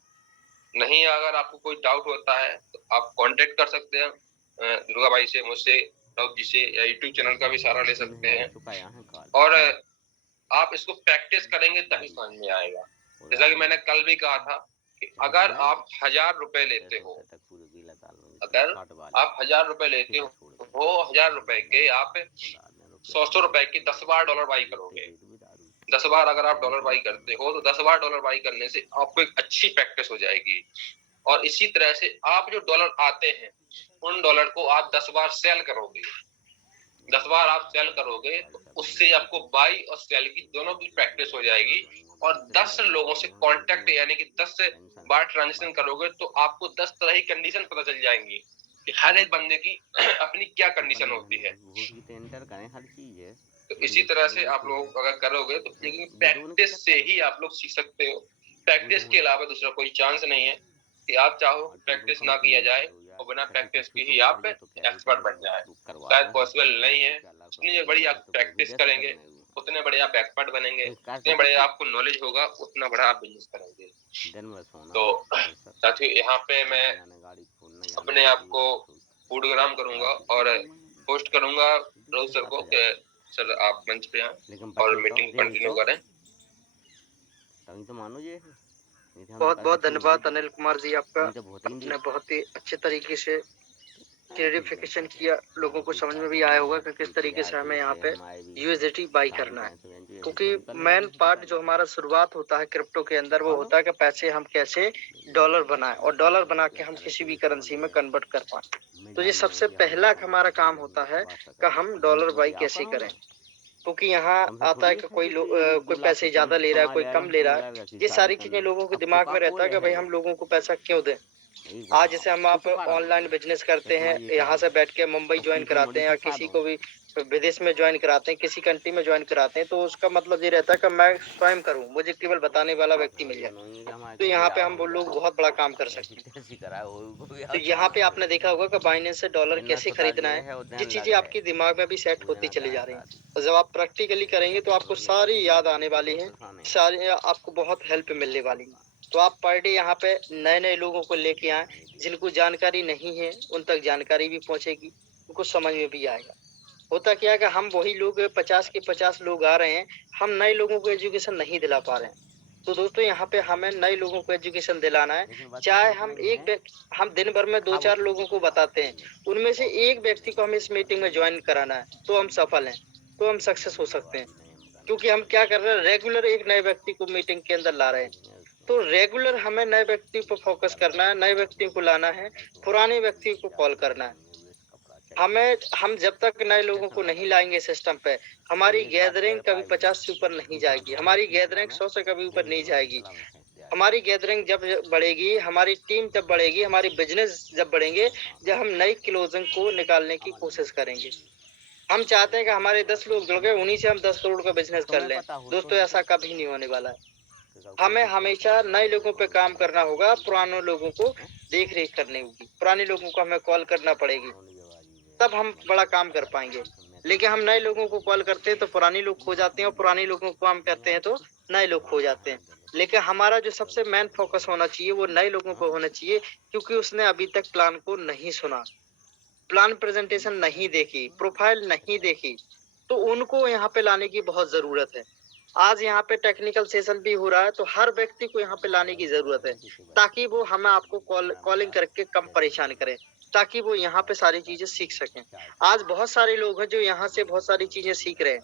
नहीं, अगर आपको कोई डाउट होता है तो आप कांटेक्ट कर सकते हैं दुर्गा भाई से, मुझसे, राउत जी से, या यूट्यूब चैनल का भी सहारा ले सकते हैं। और आप इसको प्रैक्टिस करेंगे तभी समझ में आएगा। जैसा कि मैंने कल भी कहा था कि अगर आप 1000 रुपए लेते हो, अगर आप 1000 रुपए लेते हो, वो 1000 रुपए के आप 100 रुपए की 10 बार डॉलर बाई करोगे। 10 बार अगर आप डॉलर बाई करते हो तो 10 बार डॉलर बाई करने से आपको एक अच्छी प्रैक्टिस हो जाएगी। और इसी तरह से आप जो डॉलर आते हैं उन डॉलर को आप 10 बार सेल करोगे। 10 बार आप सेल करोगे तो उससे आपको बाई और सेल की दोनों की प्रैक्टिस हो जाएगी। और 10 लोगों से कांटेक्ट यानी कि 10 बार ट्रांजेक्शन करोगे तो आपको 10 तरह की कंडीशन पता चल जाएंगी कि हर एक बंदे की अपनी क्या कंडीशन होती है। तो इसी तरह से आप लोग अगर करोगे तो प्रैक्टिस से ही आप लोग सीख सकते हो। प्रैक्टिस के अलावा दूसरा कोई चांस नहीं है कि आप चाहो प्रैक्टिस ना किया जाए और बिना प्रैक्टिस के ही आप एक्सपर्ट बन जाए, शायद पॉसिबल नहीं है। जितनी बड़ी आप प्रैक्टिस करेंगे उतने बड़े आप एक्सपर्ट बनेंगे, जितने बड़े आपको नॉलेज होगा उतना बड़ा आप बिजनेस करेंगे। तो साथियों, यहाँ पे मैं अपने आप को फूडग्राम करूंगा और पोस्ट करूंगा राउत सर को कि सर आप मंच पे आए और मीटिंग कंटिन्यू करें। बहुत बहुत धन्यवाद अनिल कुमार जी, आपका आपने बहुत ही अच्छे तरीके से क्लैरिफिकेशन किया। लोगों को समझ में भी आया होगा कि किस तरीके से हमें यहाँ पे USDT बाई करना है, क्योंकि मेन पार्ट जो हमारा शुरुआत होता है क्रिप्टो के अंदर वो होता है कि पैसे हम कैसे डॉलर बनाएं और डॉलर बना के हम किसी भी करेंसी में कन्वर्ट कर पाएं। तो ये सबसे पहला हमारा काम होता है कि हम डॉलर बाई कैसे करें, क्योंकि यहाँ आता है कि कोई पैसे ज्यादा ले रहा है, कोई कम ले रहा है। ये सारी चीजें लोगों के दिमाग में रहता है कि भाई हम लोगों को पैसा क्यों दें। आज जैसे हम आप ऑनलाइन बिजनेस करते हैं, यहाँ से बैठ के मुंबई ज्वाइन कराते हैं या किसी को भी विदेश में ज्वाइन कराते हैं, किसी कंट्री में ज्वाइन कराते हैं, तो उसका मतलब ये रहता है कि मैं स्वयं करूं, मुझे केवल बताने वाला व्यक्ति मिल जाए। तो यहाँ पे हम वो लोग बहुत बड़ा काम कर सकते हैं। तो यहाँ पे आपने देखा होगा कि बाइनेंस से डॉलर कैसे खरीदना है, ये चीजें आपके दिमाग में भी सेट होती चली जा रही हैं। और जब आप प्रैक्टिकली करेंगे तो आपको सारी याद आने वाली है, सारी आपको बहुत हेल्प मिलने वाली है। तो आप पर डे यहाँ पे नए नए लोगों को लेके आए, जिनको जानकारी नहीं है उन तक जानकारी भी पहुंचेगी, उनको समझ में भी आएगा। होता क्या है कि हम वही लोग 50 के 50 लोग आ रहे हैं, हम नए लोगों को एजुकेशन नहीं दिला पा रहे हैं। तो दोस्तों यहाँ पे हमें नए लोगों को एजुकेशन दिलाना है। चाहे हम दिन भर में 2-4 लोगों को बताते हैं, उनमें से एक व्यक्ति को हमें इस मीटिंग में ज्वाइन कराना है, तो हम सफल हैं, तो हम सक्सेस हो सकते हैं। क्योंकि हम क्या कर रहे हैं, रेगुलर एक नए व्यक्ति को मीटिंग के अंदर ला रहे हैं। तो रेगुलर हमें नए व्यक्ति पर फोकस करना है, नए व्यक्तियों को लाना है, पुराने व्यक्तियों को कॉल करना है। हम जब तक नए लोगों को नहीं लाएंगे सिस्टम पे, हमारी गैदरिंग कभी 50 से ऊपर नहीं जाएगी, हमारी गैदरिंग 100 से कभी ऊपर नहीं जाएगी। हमारी गैदरिंग जब बढ़ेगी, हमारी टीम जब बढ़ेगी, हमारी बिजनेस जब बढ़ेंगे, जब हम नई क्लोजिंग को निकालने की कोशिश करेंगे। हम चाहते हैं कि हमारे 10 लोग जुड़ गए, उन्हीं से हम 10 करोड़ का बिजनेस कर लें। दोस्तों ऐसा कभी नहीं होने वाला है। हमें हमेशा नए लोगों पे काम करना होगा, पुराने लोगों को देख रेख करनी होगी, पुराने लोगों को हमें कॉल करना पड़ेगी, तब हम बड़ा काम कर पाएंगे। लेकिन हम नए लोगों को कॉल करते हैं तो पुराने लोग खो जाते हैं, और पुराने लोगों को काम करते हैं तो नए लोग खो जाते हैं। लेकिन हमारा जो सबसे मेन फोकस होना चाहिए वो नए लोगों को होना चाहिए, क्योंकि उसने अभी तक प्लान को नहीं सुना, प्लान प्रेजेंटेशन नहीं देखी, प्रोफाइल नहीं देखी, तो उनको यहाँ पे लाने की बहुत जरूरत है। आज यहाँ पे टेक्निकल सेशन भी हो रहा है, तो हर व्यक्ति को यहाँ पे लाने की जरूरत है, ताकि वो हमें आपको कॉलिंग करके कम परेशान करें, ताकि वो यहाँ पे सारी चीजें सीख सकें। आज बहुत सारे लोग हैं जो यहाँ से बहुत सारी चीजें सीख रहे हैं।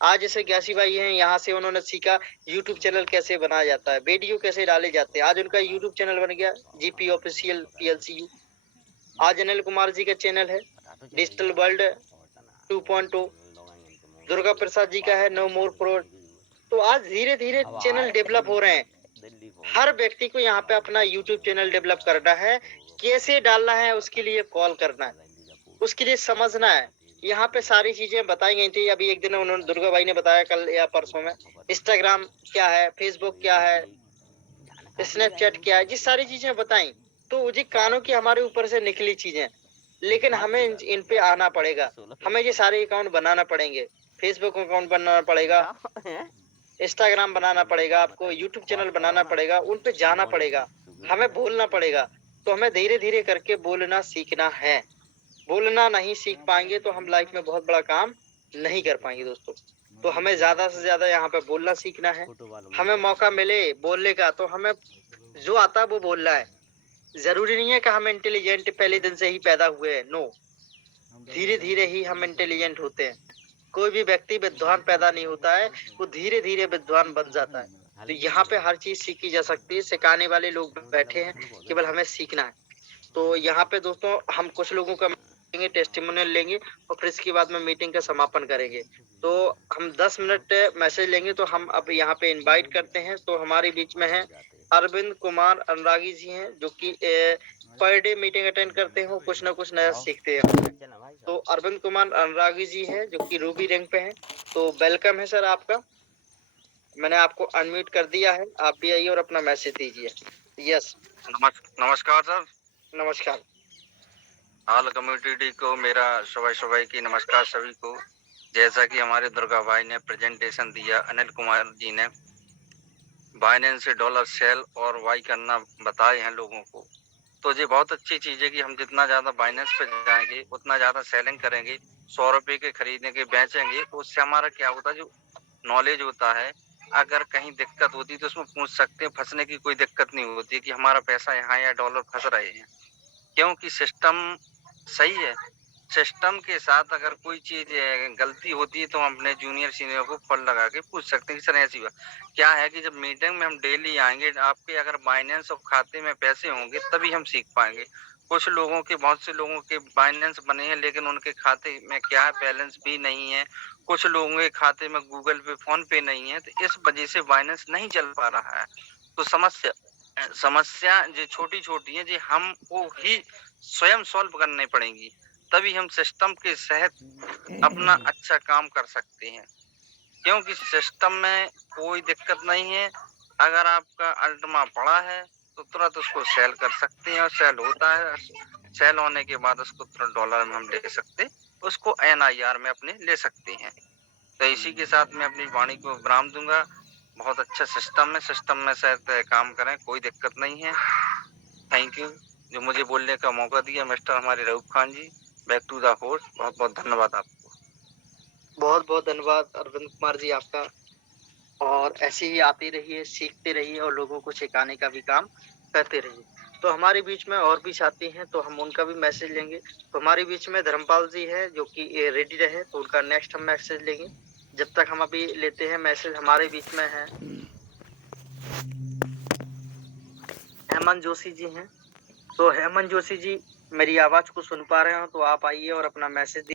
आज जैसे ग्यासी भाई हैं, यहाँ से उन्होंने सीखा यूट्यूब चैनल कैसे बनाया जाता है, वीडियो कैसे डाले जाते हैं। आज उनका यूट्यूब चैनल बन गया जीपी ऑफिशियल PLCU। आज अनिल कुमार जी का चैनल है डिजिटल वर्ल्ड 2.0। दुर्गा प्रसाद जी का है नो मोर फ्रॉड। तो आज धीरे धीरे चैनल डेवलप हो रहे हैं। हर व्यक्ति को यहाँ पे अपना यूट्यूब चैनल डेवलप करना है, कैसे डालना है उसके लिए कॉल करना है, उसके लिए समझना है। यहाँ पे सारी चीजें बताई गई थी। अभी एक दिन उन्होंने दुर्गा भाई ने बताया, कल या परसों में, इंस्टाग्राम क्या है, फेसबुक क्या है, स्नैपचैट क्या है, ये सारी चीजें बताई। तो जी कानों की हमारे ऊपर से निकली चीजें, लेकिन हमें इन पे आना पड़ेगा, हमें ये सारे अकाउंट बनाना पड़ेंगे। फेसबुक अकाउंट बनाना पड़ेगा, इंस्टाग्राम बनाना पड़ेगा, आपको यूट्यूब चैनल बनाना पड़ेगा, उन पे जाना पड़ेगा, हमें बोलना पड़ेगा। तो हमें धीरे धीरे करके बोलना सीखना है। बोलना नहीं सीख पाएंगे तो हम लाइफ में बहुत बड़ा काम नहीं कर पाएंगे दोस्तों। तो हमें ज्यादा से ज्यादा यहाँ पे बोलना सीखना है। हमें मौका मिले बोलने का तो हमें जो आता है वो बोलना है। जरूरी नहीं है कि हम इंटेलिजेंट पहले दिन से ही पैदा हुए हैं, नो, धीरे धीरे ही हम इंटेलिजेंट होते हैं। कोई भी व्यक्ति विद्वान पैदा नहीं होता है, वो धीरे धीरे विद्वान बन जाता है। तो यहाँ पे हर चीज सीखी जा सकती है, सिखाने वाले लोग बैठे हैं, केवल हमें सीखना है। तो यहाँ पे दोस्तों हम कुछ लोगों का टेस्टिमोनियल लेंगे और फिर इसके बाद में मीटिंग का समापन करेंगे। तो हम 10 मिनट मैसेज लेंगे। तो हम अब यहाँ पे इनवाइट करते हैं। तो हमारे बीच में है अरविंद कुमार अनुरागी जी हैं, जो कि पर डे मीटिंग अटेंड करते हो, कुछ ना कुछ नया सीखते हैं। तो अरविंद कुमार अनुरागी जी हैं जो कि रूबी रैंक पे हैं। तो वेलकम है सर आपका, मैंने आपको अनम्यूट कर दिया है, आप भी आइए और अपना मैसेज दीजिए। यस नमस्कार सर। नमस्कार। ऑल कम्युनिटी को मेरा सुबह की नमस्कार सभी को। जैसा कि हमारे दुर्गा भाई ने प्रेजेंटेशन दिया, अनिल कुमार जी ने बाइनेंस से डॉलर सेल और बाई करना बताए हैं लोगों को, तो ये बहुत अच्छी चीज़ है कि हम जितना ज़्यादा बाइनेंस पे जाएंगे उतना ज़्यादा सेलिंग करेंगे, 100 रुपये के खरीदेंगे बेचेंगे, तो उससे हमारा क्या होता है, जो नॉलेज होता है, अगर कहीं दिक्कत होती तो उसमें पूछ सकते हैं, फंसने की कोई दिक्कत नहीं होती कि हमारा पैसा यहाँ या डॉलर फंस रहे हैं, क्योंकि सिस्टम सही है। सिस्टम के साथ अगर कोई चीज गलती होती है तो हम अपने जूनियर सीनियर को कॉल लगा के पूछ सकते हैं कि सर ऐसी बात क्या है। कि जब मीटिंग में हम डेली आएंगे, आपके अगर बाइनेंस और खाते में पैसे होंगे तभी हम सीख पाएंगे। कुछ लोगों के, बहुत से लोगों के बाइनेंस बने हैं लेकिन उनके खाते में क्या है, बैलेंस भी नहीं है। कुछ लोगों के खाते में गूगल पे, फोन पे नहीं है, तो इस वजह से बाइनेंस नहीं चल पा रहा है। तो समस्या जो छोटी छोटी है, जो हमको ही स्वयं सॉल्व करनी पड़ेंगी। तभी हम सिस्टम के तहत अपना अच्छा काम कर सकते हैं, क्योंकि सिस्टम में कोई दिक्कत नहीं है। अगर आपका अल्टमा पड़ा है तो तुरंत उसको सेल कर सकते हैं, और सेल होता है, सेल होने के बाद उसको तुरंत डॉलर में हम ले सकते, उसको NIR में अपने ले सकते हैं। तो इसी के साथ मैं अपनी वाणी को विराम दूंगा। बहुत अच्छा सिस्टम है, सिस्टम में शायद काम करें, कोई दिक्कत नहीं है। थैंक यू जो मुझे बोलने का मौका दिया मिस्टर हमारे रऊफ खान जी। बैक टू द होस्ट, बहुत बहुत धन्यवाद आपको। बहुत बहुत धन्यवाद अरविंद कुमार जी आपका। और ऐसे ही आते रहिए, सीखते रहिए और लोगों को सिखाने का भी काम करते रहिए। तो हमारे बीच में और भी साथी हैं, तो हम उनका भी मैसेज लेंगे। तो हमारे बीच में धर्मपाल जी है जो कि रेडी रहे, तो उनका नेक्स्ट हम मैसेज लेंगे। जब तक हम अभी लेते हैं मैसेज, हमारे बीच में है हेमंत जोशी जी हैं। तो हेमंत जोशी जी मेरी आवाज को सुन पा रहे हो तो आप आइए और अपना मैसेज